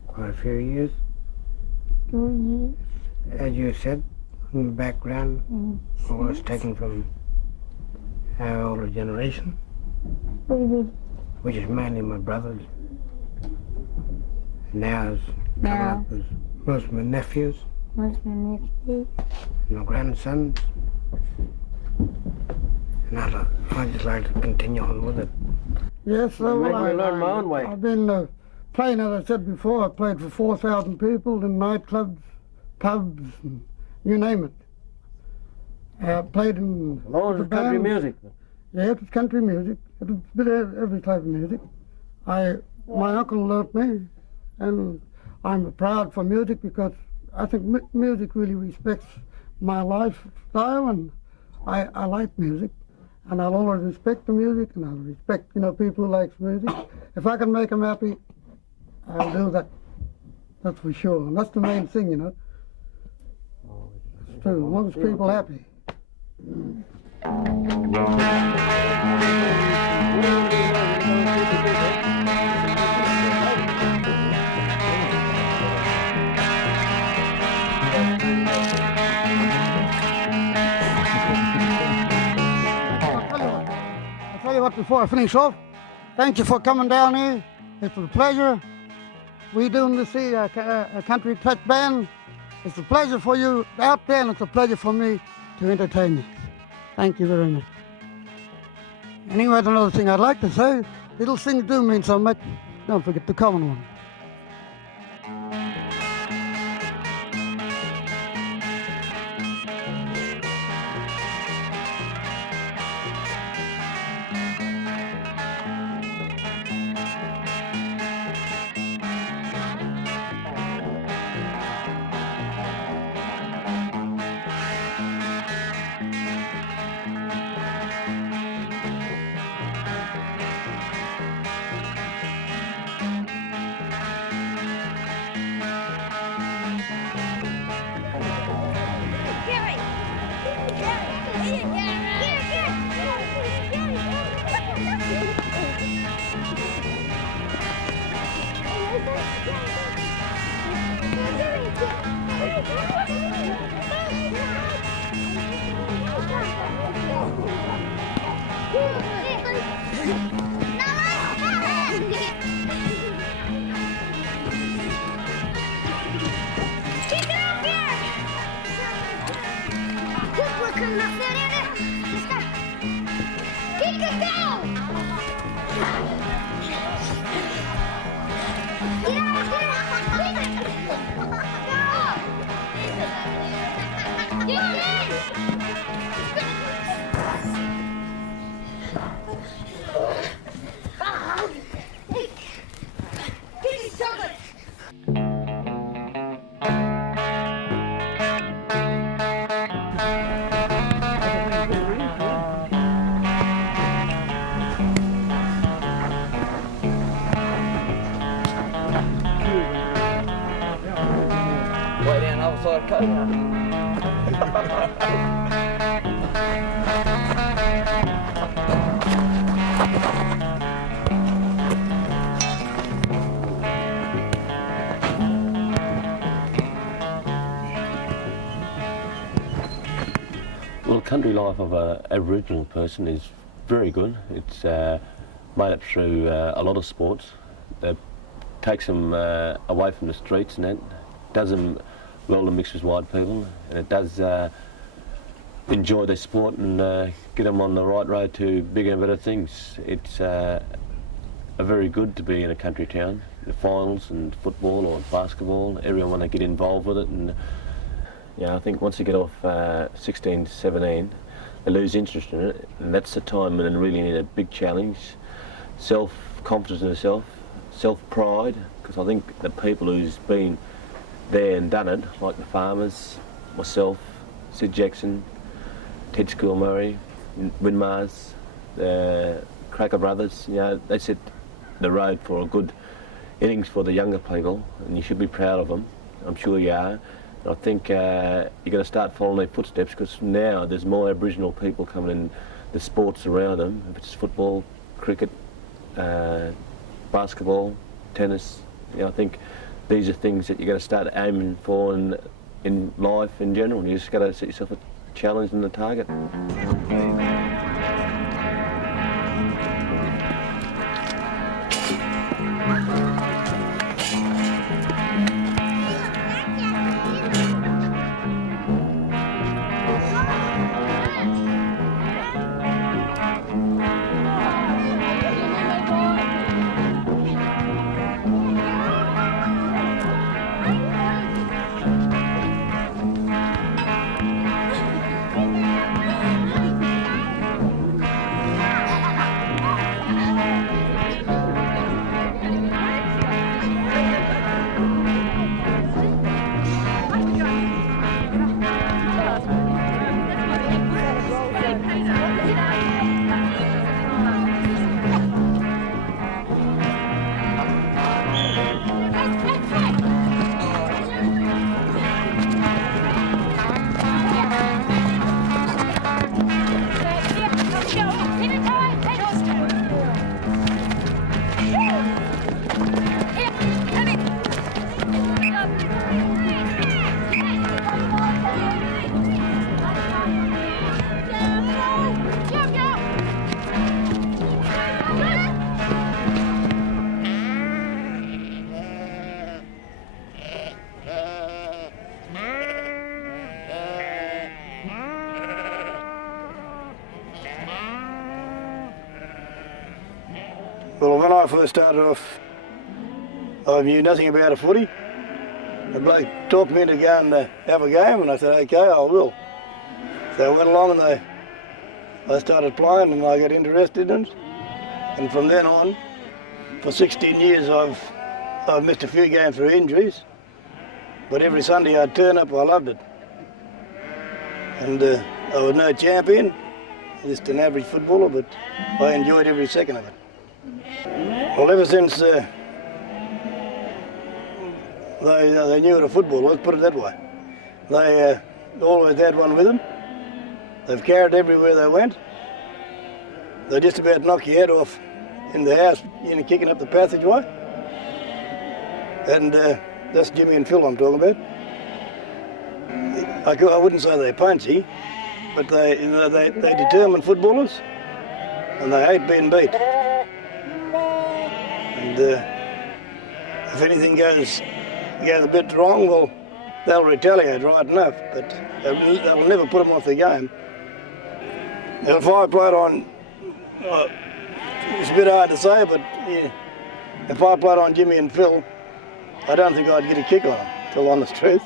Quite a few years. As you said, in the background, I was taken from our older generation, which is mainly my brothers. Now it's coming up as most of my nephews, and my grandsons. And I'd just like to continue on with it. Yes, You make me learn my own way. I've been playing, as I said before, I've played for 4,000 people in nightclubs, pubs, and you name it. I played in As long as it's country music. Yeah, it was country music. It was a bit of every type of music. My uncle learnt me, and I'm proud for music because I think music really respects my lifestyle, and I like music, and I'll always respect the music, and I'll respect people who like music. If I can make them happy, I'll do that. That's for sure, and that's the main thing, It's true. As long as people are happy. I'll tell you what, before I finish off, thank you for coming down here. It's a pleasure. We're doing this here, a country touch band. It's a pleasure for you out there, and it's a pleasure for me to entertain you. Thank you very much. Anyway, another thing I'd like to say, little things do mean so much. Don't forget the common one. Way down the other side of Kojonup. Well, the country life of an Aboriginal person is very good. It's made up through a lot of sports. That takes them away from the streets, and that does them well to mix with white people, and it does enjoy their sport and get them on the right road to bigger and better things. It's a very good to be in a country town. The finals and football or basketball, everyone want to get involved with it, and yeah, I think once you get off 16, 17, they lose interest in it, and that's the time when they really need a big challenge, self-confidence in yourself, self-pride, because I think the people who's been there and done it, like the farmers, myself, Sid Jackson, Ted Schoolmurray, Winmars, the Cracker Brothers, they set the road for a good innings for the younger people, and you should be proud of them. I'm sure you are. And I think you're going to start following their footsteps, because now there's more Aboriginal people coming in the sports around them, if it's football, cricket, basketball, tennis. You know, I think these are things that you've got to start aiming for in life in general. You just got to set yourself a challenge and a target. Well, when I first started off, I knew nothing about a footy. The bloke talked me into going to have a game, and I said, okay, I will. So I went along and I started playing and I got interested in it. And from then on, for 16 years, I've missed a few games through injuries. But every Sunday I'd turn up, I loved it. And I was no champion, just an average footballer, but I enjoyed every second of it. Well, ever since they knew what a football was, put it that way. They always had one with them. They've carried everywhere they went. They just about knock your head off in the house, you know, kicking up the passageway. And that's Jimmy and Phil I'm talking about. I wouldn't say they're punchy, but they're determined footballers, and they hate being beat. And if anything goes a bit wrong, well, they'll retaliate right enough, but they'll never put them off the game. And if I played on, it's a bit hard to say, but yeah, if I played on Jimmy and Phil, I don't think I'd get a kick on them, to tell the honest truth.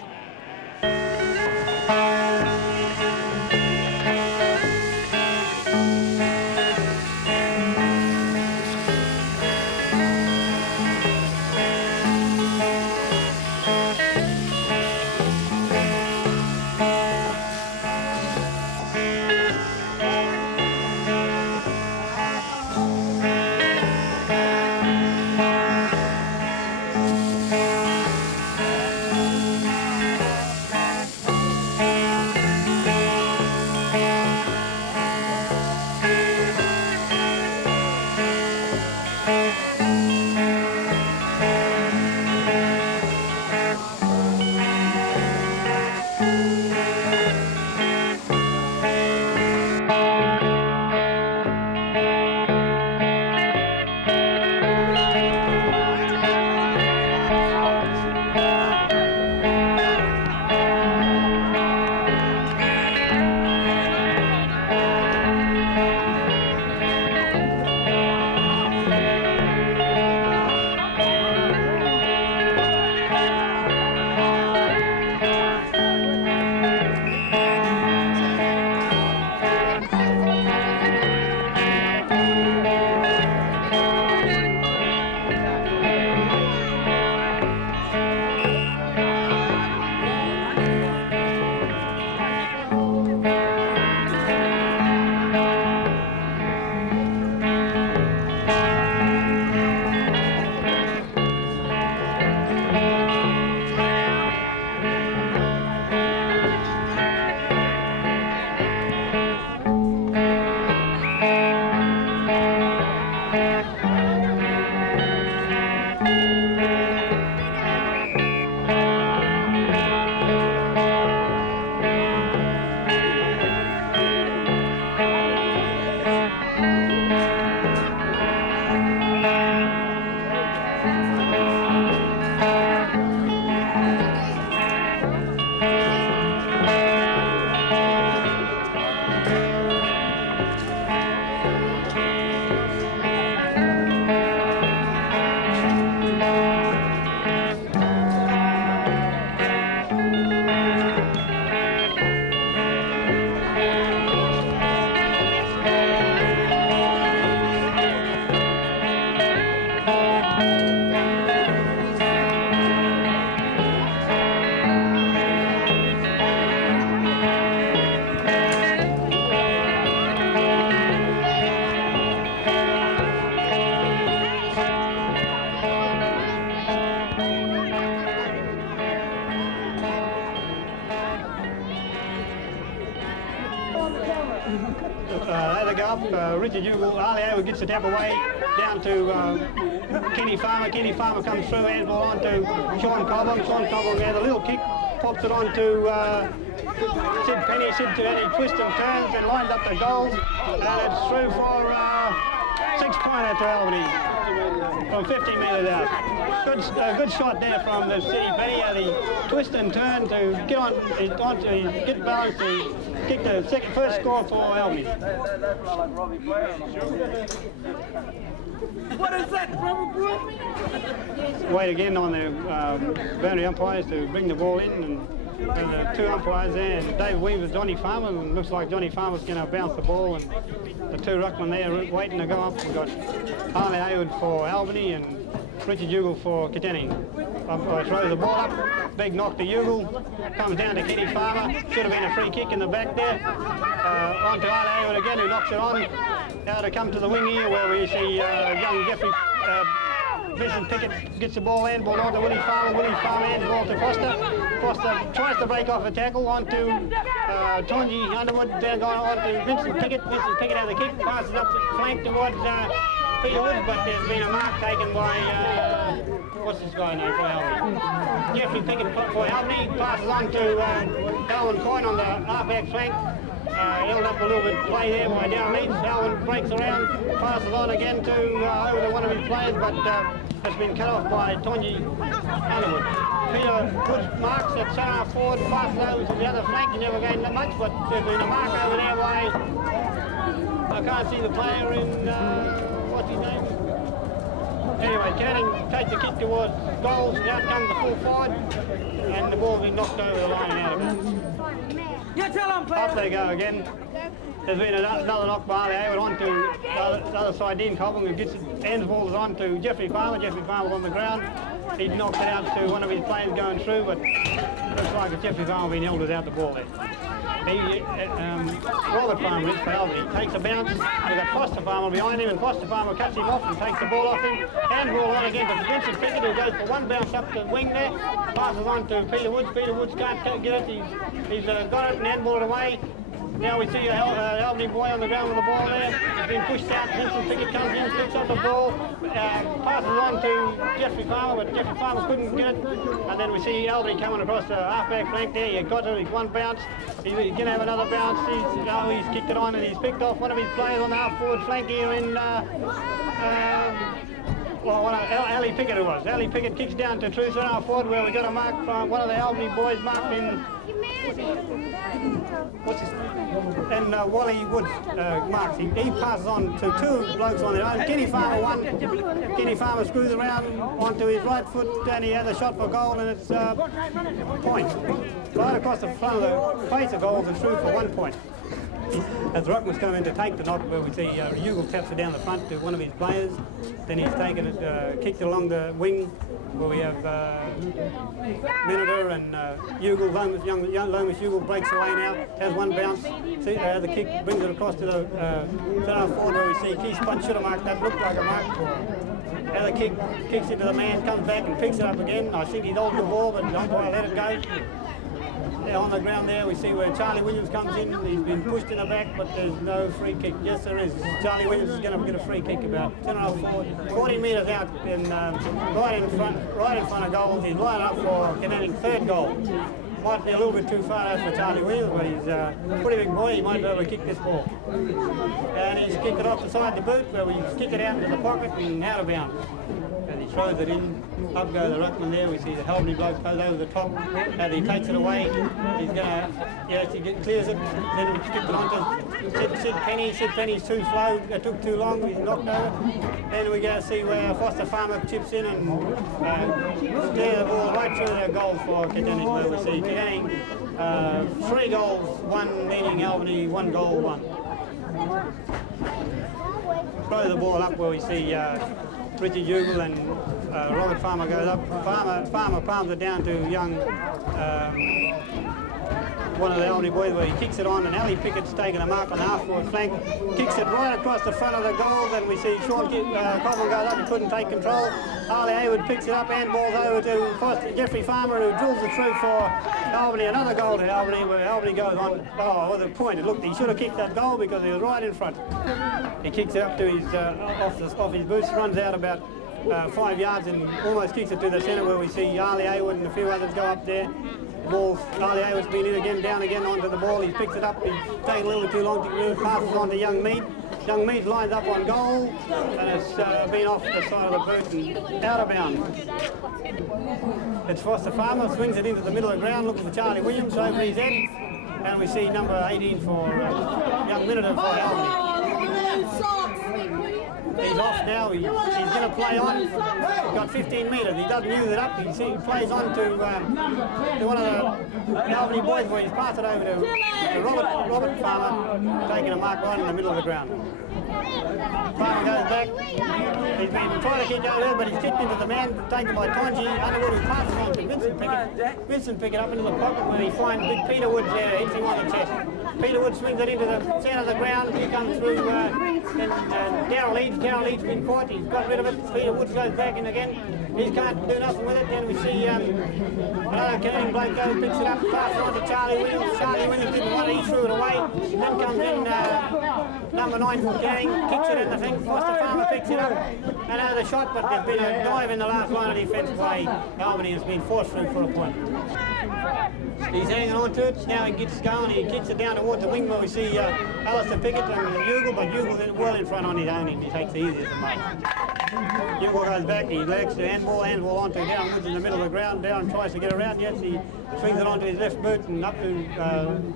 they go up, Richard Ugle, Ali Hayward gets the tap away, down to Kenny Farmer. Kenny Farmer comes through, hands ball on to Sean Cobham. Sean Cobham has a little kick, pops it on to Sid Penny. Sid Penny twists and turns and lines up the goals, and it's through for 6-pointer to Albany from 15 metres out. Good shot there from the City Penny. He twist and turn to get on, get balanced to kick the first score for Albany. What is that, Wait again on the boundary umpires to bring the ball in, and the two umpires there, and Dave Weaver with Johnny Farmer, and looks like Johnny Farmer's going to bounce the ball, and the two ruckmen there waiting to go up. We've got Harley Hayward for Albany and Richard Ugle for Katanning. Umpire throws the ball up, big knock to Ugle, comes down to Kenny Farmer, should have been a free kick in the back there, on to Harley Hayward again, who knocks it on. Now to come to the wing here where we see young Jeffrey Vincent Pickett gets the ball, handball on to Willie Farmer. Willie Farmer handball to Foster. Foster tries to break off a tackle onto Tonji Underwood, then going on to Vincent Pickett. Vincent Pickett has a kick, passes up the flank towards Peter Woods, but there's been a mark taken by, what's this guy name for Albany? Jeffrey Pickett for Albany, passes on to Alwyn Coyne on the half-back flank. Held up a little bit play there by down Leeds. Alwyn breaks around, passes on again to over to one of his players, but has been cut off by Tonji Underwood. Peter Woods marks at centre forward, passes over to the other flank. He never gained that much, but there's been a mark over there by, I can't see the player in, what's his name? Anyway, Katanning takes the kick towards goals, and out comes the full forward, and the ball's been knocked over the line and out of it. Up they go again. There's been another knock by Ali Hayward on to the other side. Dean Cobham, who gets his hands balls on to Jeffrey Farmer. Jeffrey Farmer on the ground. He knocks it out to one of his players going through, but looks like it's Jeffrey Farmer being held without the ball there. Robert Farmer is for Albany. Takes a bounce. We've got Foster Farmer behind him, and Foster Farmer cuts him off and takes the ball off him. Handball on again to Vincent Pickett, who goes for one bounce up the wing there. Passes on to Peter Woods. Peter Woods can't get it. He's got it and handball it away. Now we see an Albany boy on the ground with the ball there. He's been pushed out. Vincent Pickett comes in, picks up the ball, passes on to Jeffrey Farmer, but Jeffrey Farmer couldn't get it. And then we see Albany coming across the half-back flank there. He got it, he's one bounce. He's going to have another bounce. He's kicked it on and he's picked off one of his players on the half-forward flank here in... Ali Pickett it was. Ali Pickett kicks down to true centre forward where we got a mark from one of the Albany boys marked in... What's his name? And Wally Woods marks. He passes on to two blokes on their own. Kenny Farmer won. Kenny Farmer screws around onto his right foot and he has a shot for goal and it's point. Right across the front of the face of goals it's through for 1 point. As Ruckman's come in to take the knock, where we see Ugle taps it down the front to one of his players. Then he's taken it, kicked it along the wing, where we have Minotaur and Ugle, young Lomas Ugle breaks away now, has one bounce. See, the kick brings it across to the centre forward where we see Keith Spunt should have marked that, looked like a mark for him. Now the kick kicks into the man, comes back and picks it up again. I think he's holding the ball, but the umpire let it go. On the ground there we see where Charlie Williams comes in. He's been pushed in the back, but there's no free kick. Yes, there is. Charlie Williams is going to get a free kick about 10 forward, 40 metres out, and right in front of goals. He's lined up for Kananning's third goal. Might be a little bit too far out for Charlie Williams, but he's a pretty big boy. He might be able to kick this ball. And he's kicked it off the side of the boot, where we kick it out into the pocket and out of bounds. And he throws it in. Up go the ruckman there. We see the Albany bloke goes over the top, and he takes it away. He's going to, yes, he clears it. Then he kicks it on to Sid Penny. Sid Penny's too slow. It took too long. He's knocked over. Then we go see where Foster Farmer chips in and steers the ball right through their goals for Katanning, where we see Katanning 3 goals, 1 meaning Albany, 1 goal, 1. Throw the ball up where we see Richard Ugle and Robert Farmer goes up. Farmer palms it down to young one of the Albany boys where he kicks it on, and Ali Pickett's taking a mark on the half-forward flank, kicks it right across the front of the goal. Then we see Sean Coughlin goes up, he couldn't take control. Ali Hayward picks it up and balls over to Jeffrey Farmer, who drills it through for Albany. Another goal to Albany, where Albany goes on. Oh, with a point. It looked, he should have kicked that goal because he was right in front. He kicks it up to his off his boots, runs out about 5 yards and almost kicks it to the centre, where we see Ali Hayward and a few others go up there. Ball, Ali Hayward's been in again, down again onto the ball. He picks it up, he's taken a little bit too long to move, passes on to Young Mead. Young Mead lines up on goal, and it's been off the side of the boot and out of bounds. It's Foster Farmer, swings it into the middle of the ground, looking for Charlie Williams over his head, and we see number 18 for Young Minator for Albany. He's off now, he's going to play on. He's got 15 metres, he doesn't use it up. He plays on to one of the Albany boys, where he's passed it over to Robert Farmer, taking a mark right in the middle of the ground. Farmer goes back. He's been trying to kick over, but he's kicked into the man, taken by Tonji Underwood, who passes on to Vincent Pickett. Vincent Pickett up into the pocket, where he finds big Peter Woods there, hits him on the chest. Peter Woods swings it into the centre of the ground. He comes through, and Darryl Leeds. Darryl Leeds been caught. He's got rid of it. Peter Woods goes back in again. He can't do nothing with it. Then we see another Canadian bloke goes, picks it up, passes on to Charlie Williams. Charlie Williams didn't want it. He threw it away. Then comes in number 9 from Katanning, kicks it in the thing. Foster Farmer picks it up and out of the shot, but there's been a dive in the last line of defence by Albany, and has been forced through for a point. He's hanging on to it. Now he gets going. He kicks it down towards the wing, where we see Alistair Pickett and Ugle, but Ugle's well in front on his own, and he takes the easiest of them. Ugle goes back, he legs to handball onto Darren Woods in the middle of the ground. Darren tries to get around, yes, he swings it onto his left boot and up to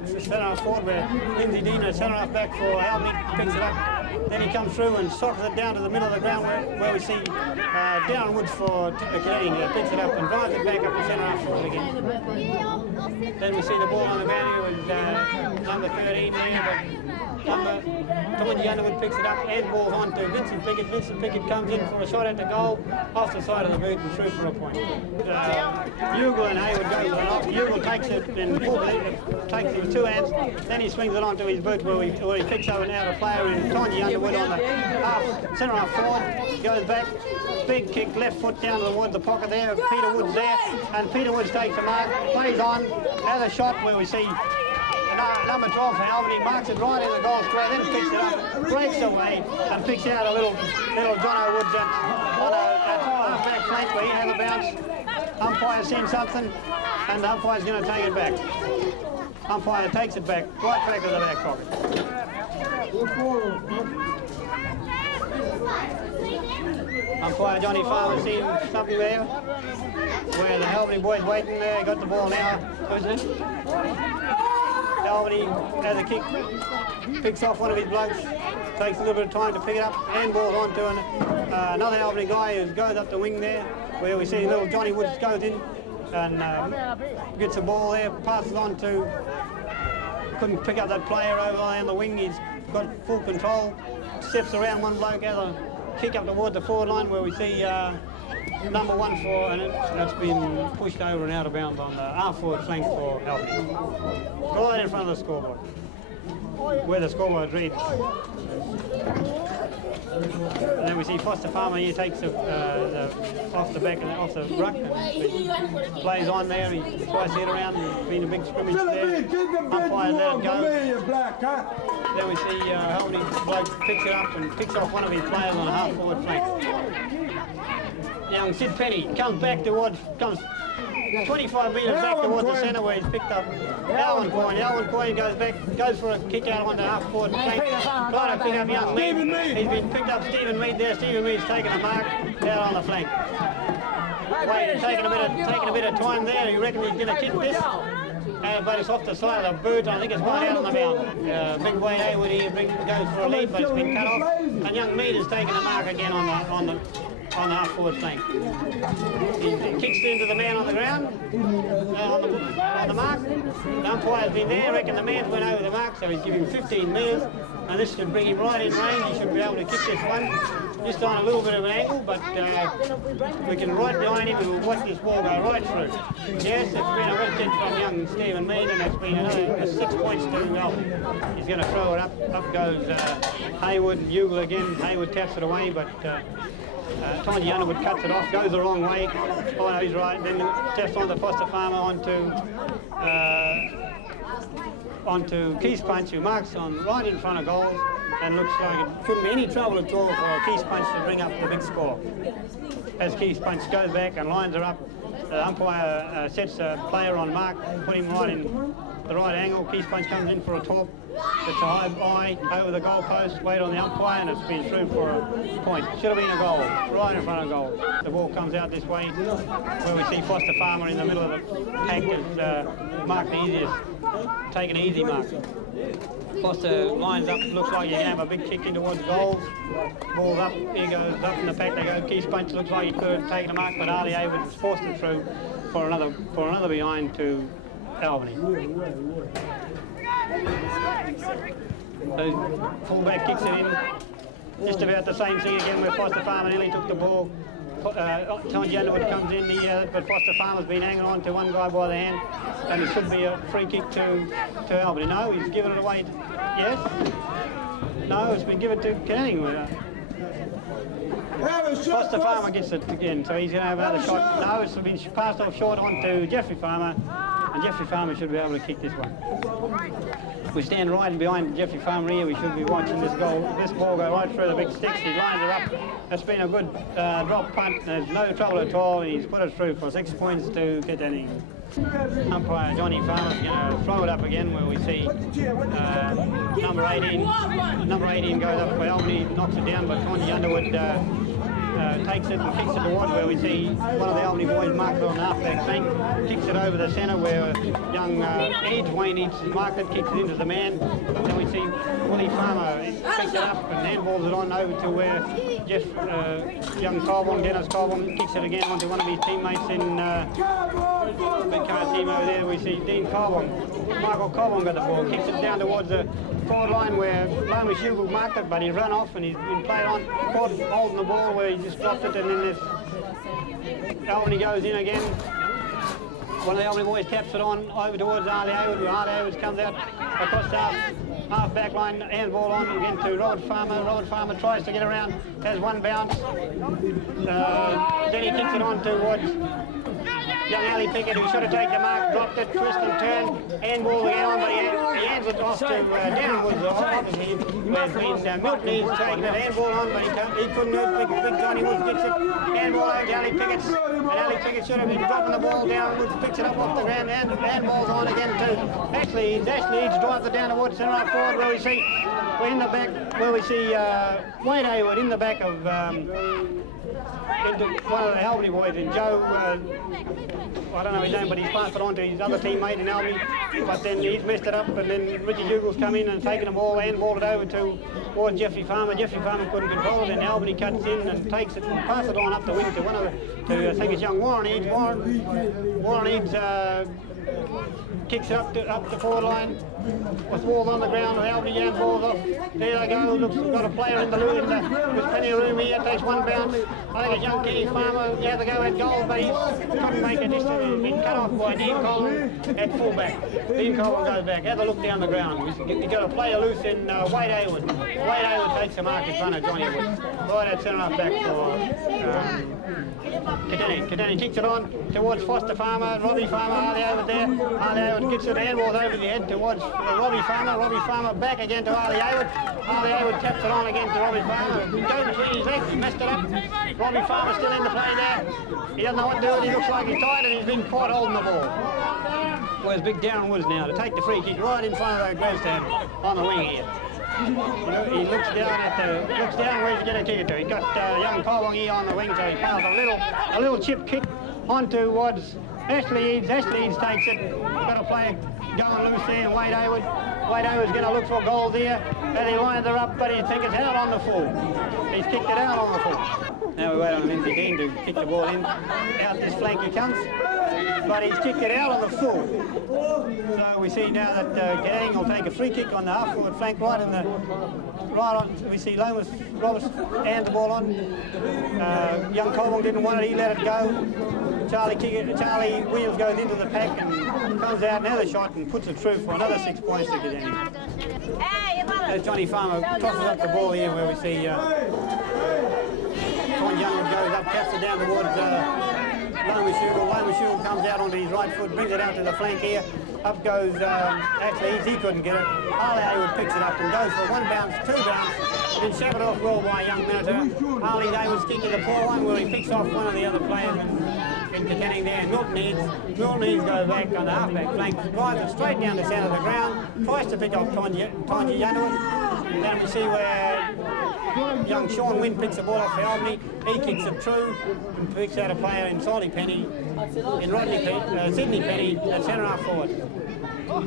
centre half forward, where Lindsay Dean, centre half back for Albany, picks it up. Then he comes through and sockets it down to the middle of the ground, where we see Darren Woods for Canadian picks it up and drives it back up to centre half forward again. Then we see the ball on the boundary with number 13 there, but number 20 Underwood picks it up and balls on to Vincent Pickett. Vincent Pickett comes in for a shot at the goal, off the side of the boot and through for a point. Ugle and Hayward go for it off. Ugle takes it and takes it with two hands, then he swings it onto his boot, where he picks up an out of player in Tanya Underwood on the centre half forward, goes back, big kick, left foot down towards the pocket there, Peter Woods there, and Peter Woods takes a mark, plays on, has a shot where we see number 12 for Albany, marks it right in the goal square, then picks it up, breaks away, and picks out a little Jono Woods on a half-back flank where he has a bounce. Umpire sends something, and the umpire's going to take it back. Umpire takes it back, right back to the back pocket. Umpire Johnny Farmer seen something there, where the Albany boys waiting there, got the ball now. Who's this? Albany has a kick, picks off one of his blokes, takes a little bit of time to pick it up, and balls on to another Albany guy who goes up the wing there, where we see little Johnny Woods goes in and gets the ball there, passes on to, couldn't pick up that player over on the wing, he's got full control, steps around one bloke, has a kick up towards the forward line, where we see number 1 for, and it's been pushed over and out of bounds on the half-forward flank for Albany. Right in front of the scoreboard, where the scoreboard reads. And then we see Foster Farmer here takes off the back and off the ruck and plays on there. He tries to get around. There's been a big scrimmage there. Umpire let it go. Then we see Albany bloke picks it up and picks off one of his players on a half-forward flank. Young Sid Penny comes 25 metres back towards the centre, where he's picked up Alwyn Coyne. Alwyn Coyne goes back, goes for a kick out onto half-forward flank. Trying to pick up young Mead. He's been picked up Stephen Mead there. Stephen Mead's taken a mark out on the flank. Wait, taking a bit of time there. You reckon he's going to kick this? But it's off the side of the boot. I think it's gone out on the bound. Big Wayne Hayward here goes for a lead, but it's been cut off. And young Mead has taken a mark again on on the half-forward flank. He kicks it into the man on the ground, on the mark. The umpire's been there, I reckon the man went over the mark, so he's giving 15 metres, and this should bring him right in range. He should be able to kick this one. Just on a little bit of an angle, but we can right behind him and we'll watch this ball go right through. Yes, it's been a good kick from young Stephen Mead, and it's been another 6 points to He's going to throw it up. Up goes Hayward, Ugle again. Hayward taps it away, but Tiny Underwood cuts it off, goes the wrong way. Oh no, he's right. Then taps on the Foster Farmer onto Keith's Punch, who marks on right in front of goals, and looks like it couldn't be any trouble at all for Keith's Punch to bring up the big score. As Keith's Punch goes back and lines her up, the umpire sets a player on mark, put him right in the right angle. Keith's Punch comes in for a talk. It's a high eye over the goal post, wait on the umpire, and it's been through for a point. Should have been a goal, right in front of goal. The ball comes out this way, where we see Foster Farmer in the middle of the pack is marked the easiest, take an easy mark. Foster lines up, looks like you have a big kick in towards goals. Ball up, here goes up in the pack they go. Keith's Punch looks like he could have taken a mark, but Ali Hayward forced it through for another behind to Albany. The fullback kicks it in. Just about the same thing again where Foster Farmer nearly took the ball. Tony Underwood comes in, but Foster Farmer's been hanging on to one guy by the hand, and it should be a free kick to Albany. No, he's given it away. Yes? No, it's been given to Katanning. Foster Farmer gets it again, so he's going to have another shot. No, it's been passed off short on to Jeffrey Farmer, and Jeffrey Farmer should be able to kick this one. We stand right behind Jeffrey Farmer here. We should be watching this ball go right through the big sticks. He lines her up. That's been a good drop punt. There's no trouble at all. He's put it through for 6 points to Katanning. Umpire Johnny Farmer's going to throw it up again, where we see number 18. Number 18 goes up for Albany, knocks it down, but Tony Underwood takes it and kicks it towards where we see one of the Albany boys marked on the half-back flank, kicks it over the centre where young Wayne Eads marked it, kicks it into the man. Then we see Willie Farmer picks it up and handballs it on over to where young Carbon, Dennis Carbon, kicks it again onto one of his teammates in big car team over there. We see Dean Carbon, Michael Carbon got the ball, kicks it down towards the forward line where Lionel Hugel marked it, but he ran off and he's been played on, caught holding the ball where he just dropped it, and then this Albany goes in again. One of the Albany boys taps it on over towards Ali Hayward, where Ali Hayward comes out across the half back line, handball on again to Robert Farmer. Robert Farmer tries to get around, has one bounce. Then he kicks it on towards young Ali Pickett, who should have taken the mark, dropped it, twist and turn, handball again on, but he hands it off to Darren Woods, obviously, where's been Milton, he's taking it, handball on, but he couldn't do it. Big Johnny Woods gets it, handball over to Ali Pickett, and Ali Pickett should have been dropping the ball down. Woods picks it up off the ground, and handball's on again to Ashley Eads drives it down towards centre right forward, where we see, we're in the back, where we see Wayne Hayward in the back of one of the Albany boys, and Joe, I don't know his name, but he's passed it on to his other teammate in Albany, but then he's messed it up, and then Richie Hugel's come in and taken the ball, handballed it over towards Jeffrey Farmer. Jeffrey Farmer couldn't control it, and Albany cuts in and takes it and passes it on up the wing to one of I think it's young Warren Eads. Warren Eads kicks it up the forward line. With balls on the ground, the Albany handballs off. There they go. Looks got a player in the loop. There's plenty of room here. Takes one bounce. I think it's young Keith Farmer. He had to go at goal, but he couldn't make a distance. He's been cut off by Dean Colin at fullback. Dean Colin goes back. Have a look down the ground. He's got a player loose in Wade Hayward. Wade Hayward takes a mark in front of Johnny Wood. Right at centre back for Katanning kicks it on towards Foster Farmer, Robbie Farmer, Ali Hayward there. Ali Hayward gets it, handballs over the head towards Robbie Farmer back again to Ali Hayward. Ali Hayward taps it on again to Robbie Farmer. Go between his legs, he messed it up. Robbie Farmer still in the play there. He doesn't know what to do, he looks like he's tired and he's been caught holding the ball. Where's big Darren Woods now to take the free kick right in front of the Gravestone on the wing here. He looks down where he's going to kick it to. He's got young Kojonup here on the wing, so he passes a little chip kick on towards Ashley Eads. Ashley Eads takes it. Got a player going loose there, Wade Hayward. Waito's going to look for goals here, and he lines her up, but he thinks it's out on the full. He's kicked it out on the full. Now we wait on Lindsay Dean to kick the ball in. Out this flank he comes, but he's kicked it out on the full. So we see now that Katanning will take a free kick on the half-forward flank, right on. We see Lomas Roberts hand the ball on. Young Colwell didn't want it, he let it go. Charlie Williams goes into the pack and comes out another shot and puts it through for another 6 points to Katanning. Johnny Farmer tosses up the ball here where we see Kojonup goes up, taps it down towards Lomas comes out onto his right foot, brings it out to the flank here. Up goes, actually he couldn't get it. Harley Haywood picks it up and goes for 1 bounce, 2 bounce, then shove it off goal by young Minotaur. Harley Haywood's kicking the poor one where he picks off one of the other players in Katanning there. Milton Eads goes back on the half-back flank, drives it straight down the centre of the ground, tries to pick up Kojonup. Then we see where young Sean Wynn picks the ball off for Albany. He kicks it through and picks out a player in Sydney Penny at centre half forward.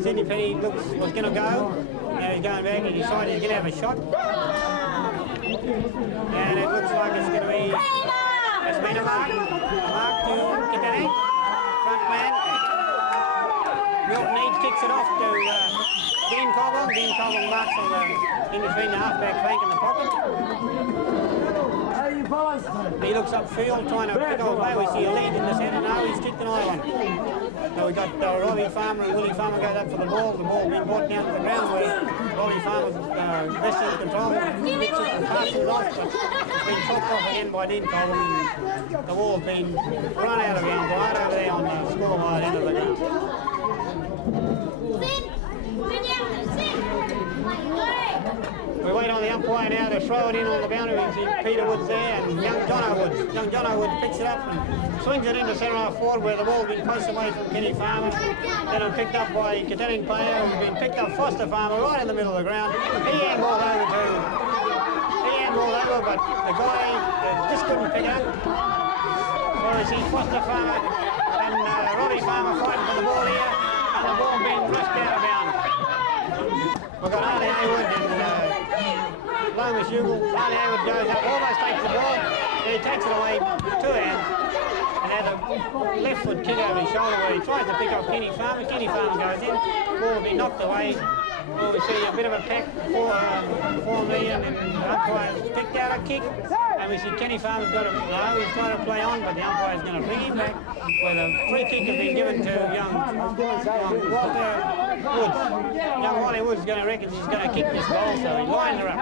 Sydney Penny was going to go. Now he's going back and he decided he's going to have a shot. And it looks like it's going to be, it's been a mark to Katanning, front man. Milton Eads kicks it off to Dean Cobble. Dean Cobble marks in between the half-back flank and the pocket. He looks upfield trying to pick off away. We see a lead in the centre now. He's kicked an island. So we got Robbie Farmer and Willie Farmer goes up for the ball. The ball being brought down to the ground where Robbie Farmer's wrestling control. Hits it and passes it off, but it's been chopped off again by Dean Cobble. And the ball's been run out of bounds right over there on the scoreboard end of the ground. We wait on the umpire now to throw it in on the boundary. We see Peter Woods there and young Jono Woods picks it up and swings it into centre half forward where the ball has been pushed away from Kenny Farmer. Then it's picked up by a Katanning player who's been picked up, Foster Farmer, right in the middle of the ground. He handballed over, but the guy just couldn't pick it up. So we see Foster Farmer and Robbie Farmer fighting for the ball here, and the ball being rushed out of bounds. We've got Harley Haywood and Lomas Ugle. Harley Haywood goes up, almost takes the ball, and he takes it away 2 hands. And has a left foot kick over his shoulder where he tries to pick up Kenny Farmer. Kenny Farmer goes in, ball will be knocked away. Well, we see a bit of a peck for me, and the umpire's picked out a kick. And we see Kenny Farmer's got to, no, he's trying to play on, but the umpire's going to bring him back. Where the free kick has been given to young Walter Woods. Young Wally Woods reckons he's going to kick this goal, so he lines her up.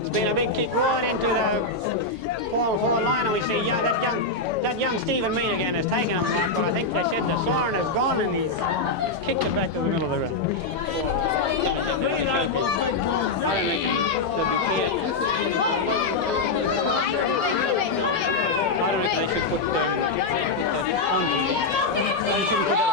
It's been a big kick right into the forward line, and we see that young Stephen Meanagan has taken him back, but I think they said the siren has gone and he's kicked it back to the middle of the ground. I don't think they should put they shouldn't put that on.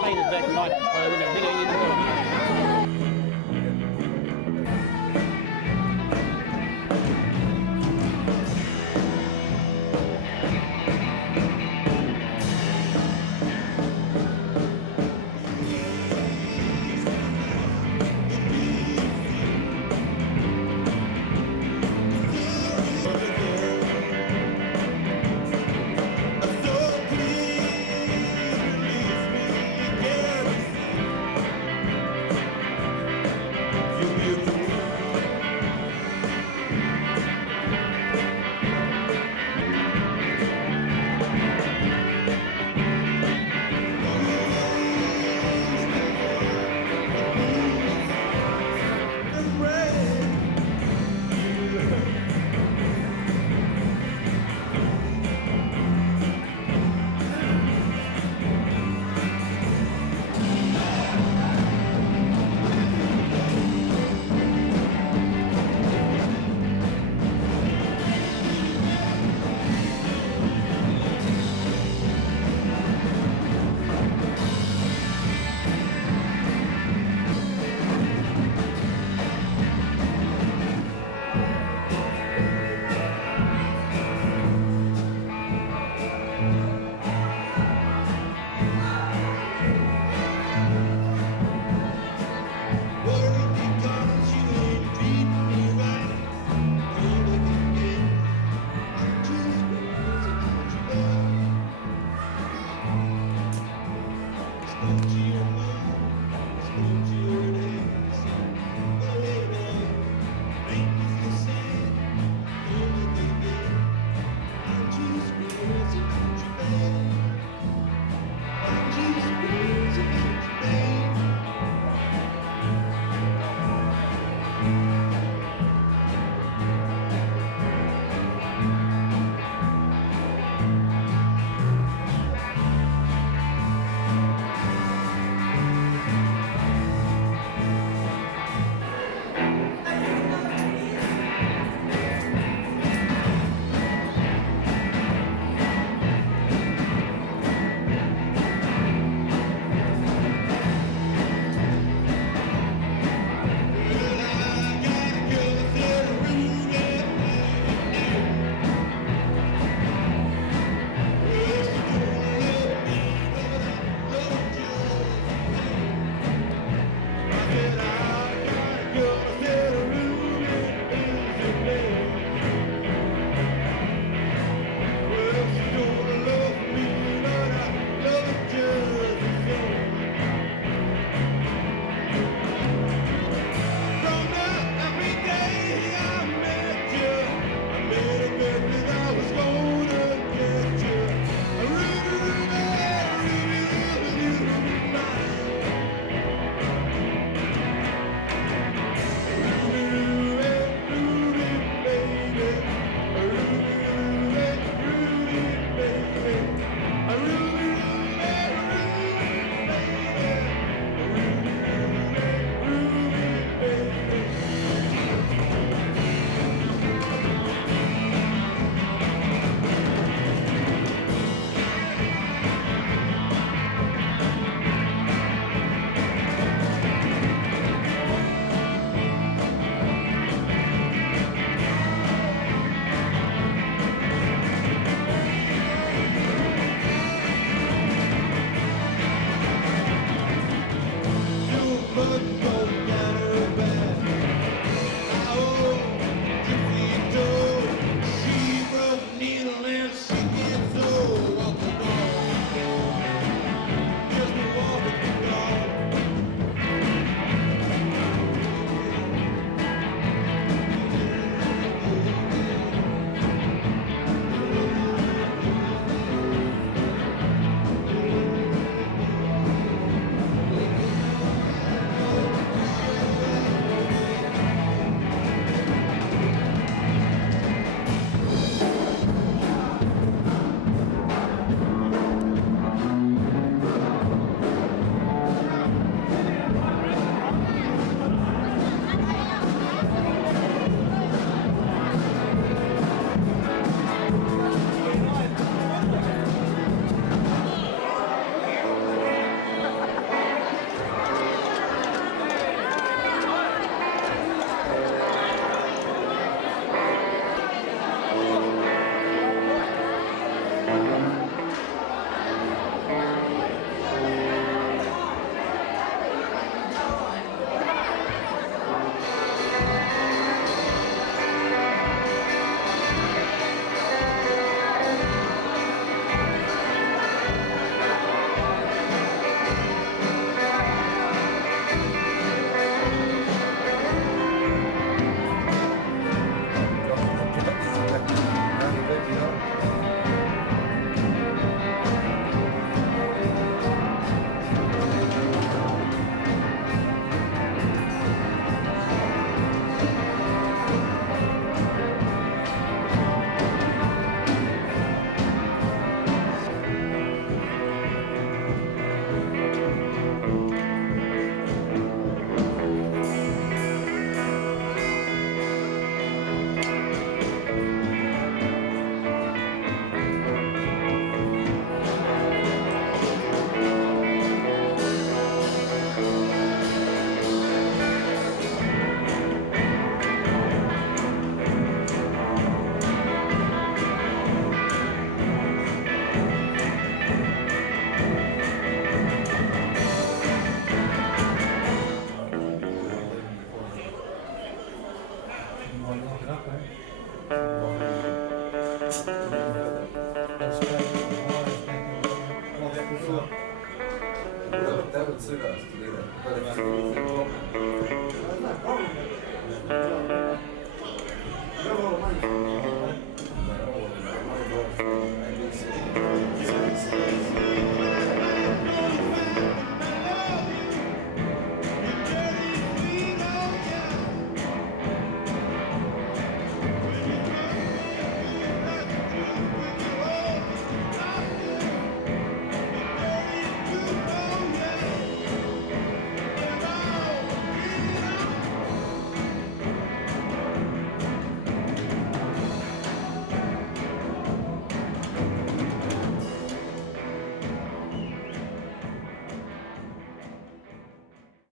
Played it back tonight. I would have been in the world. suit us to do that. But if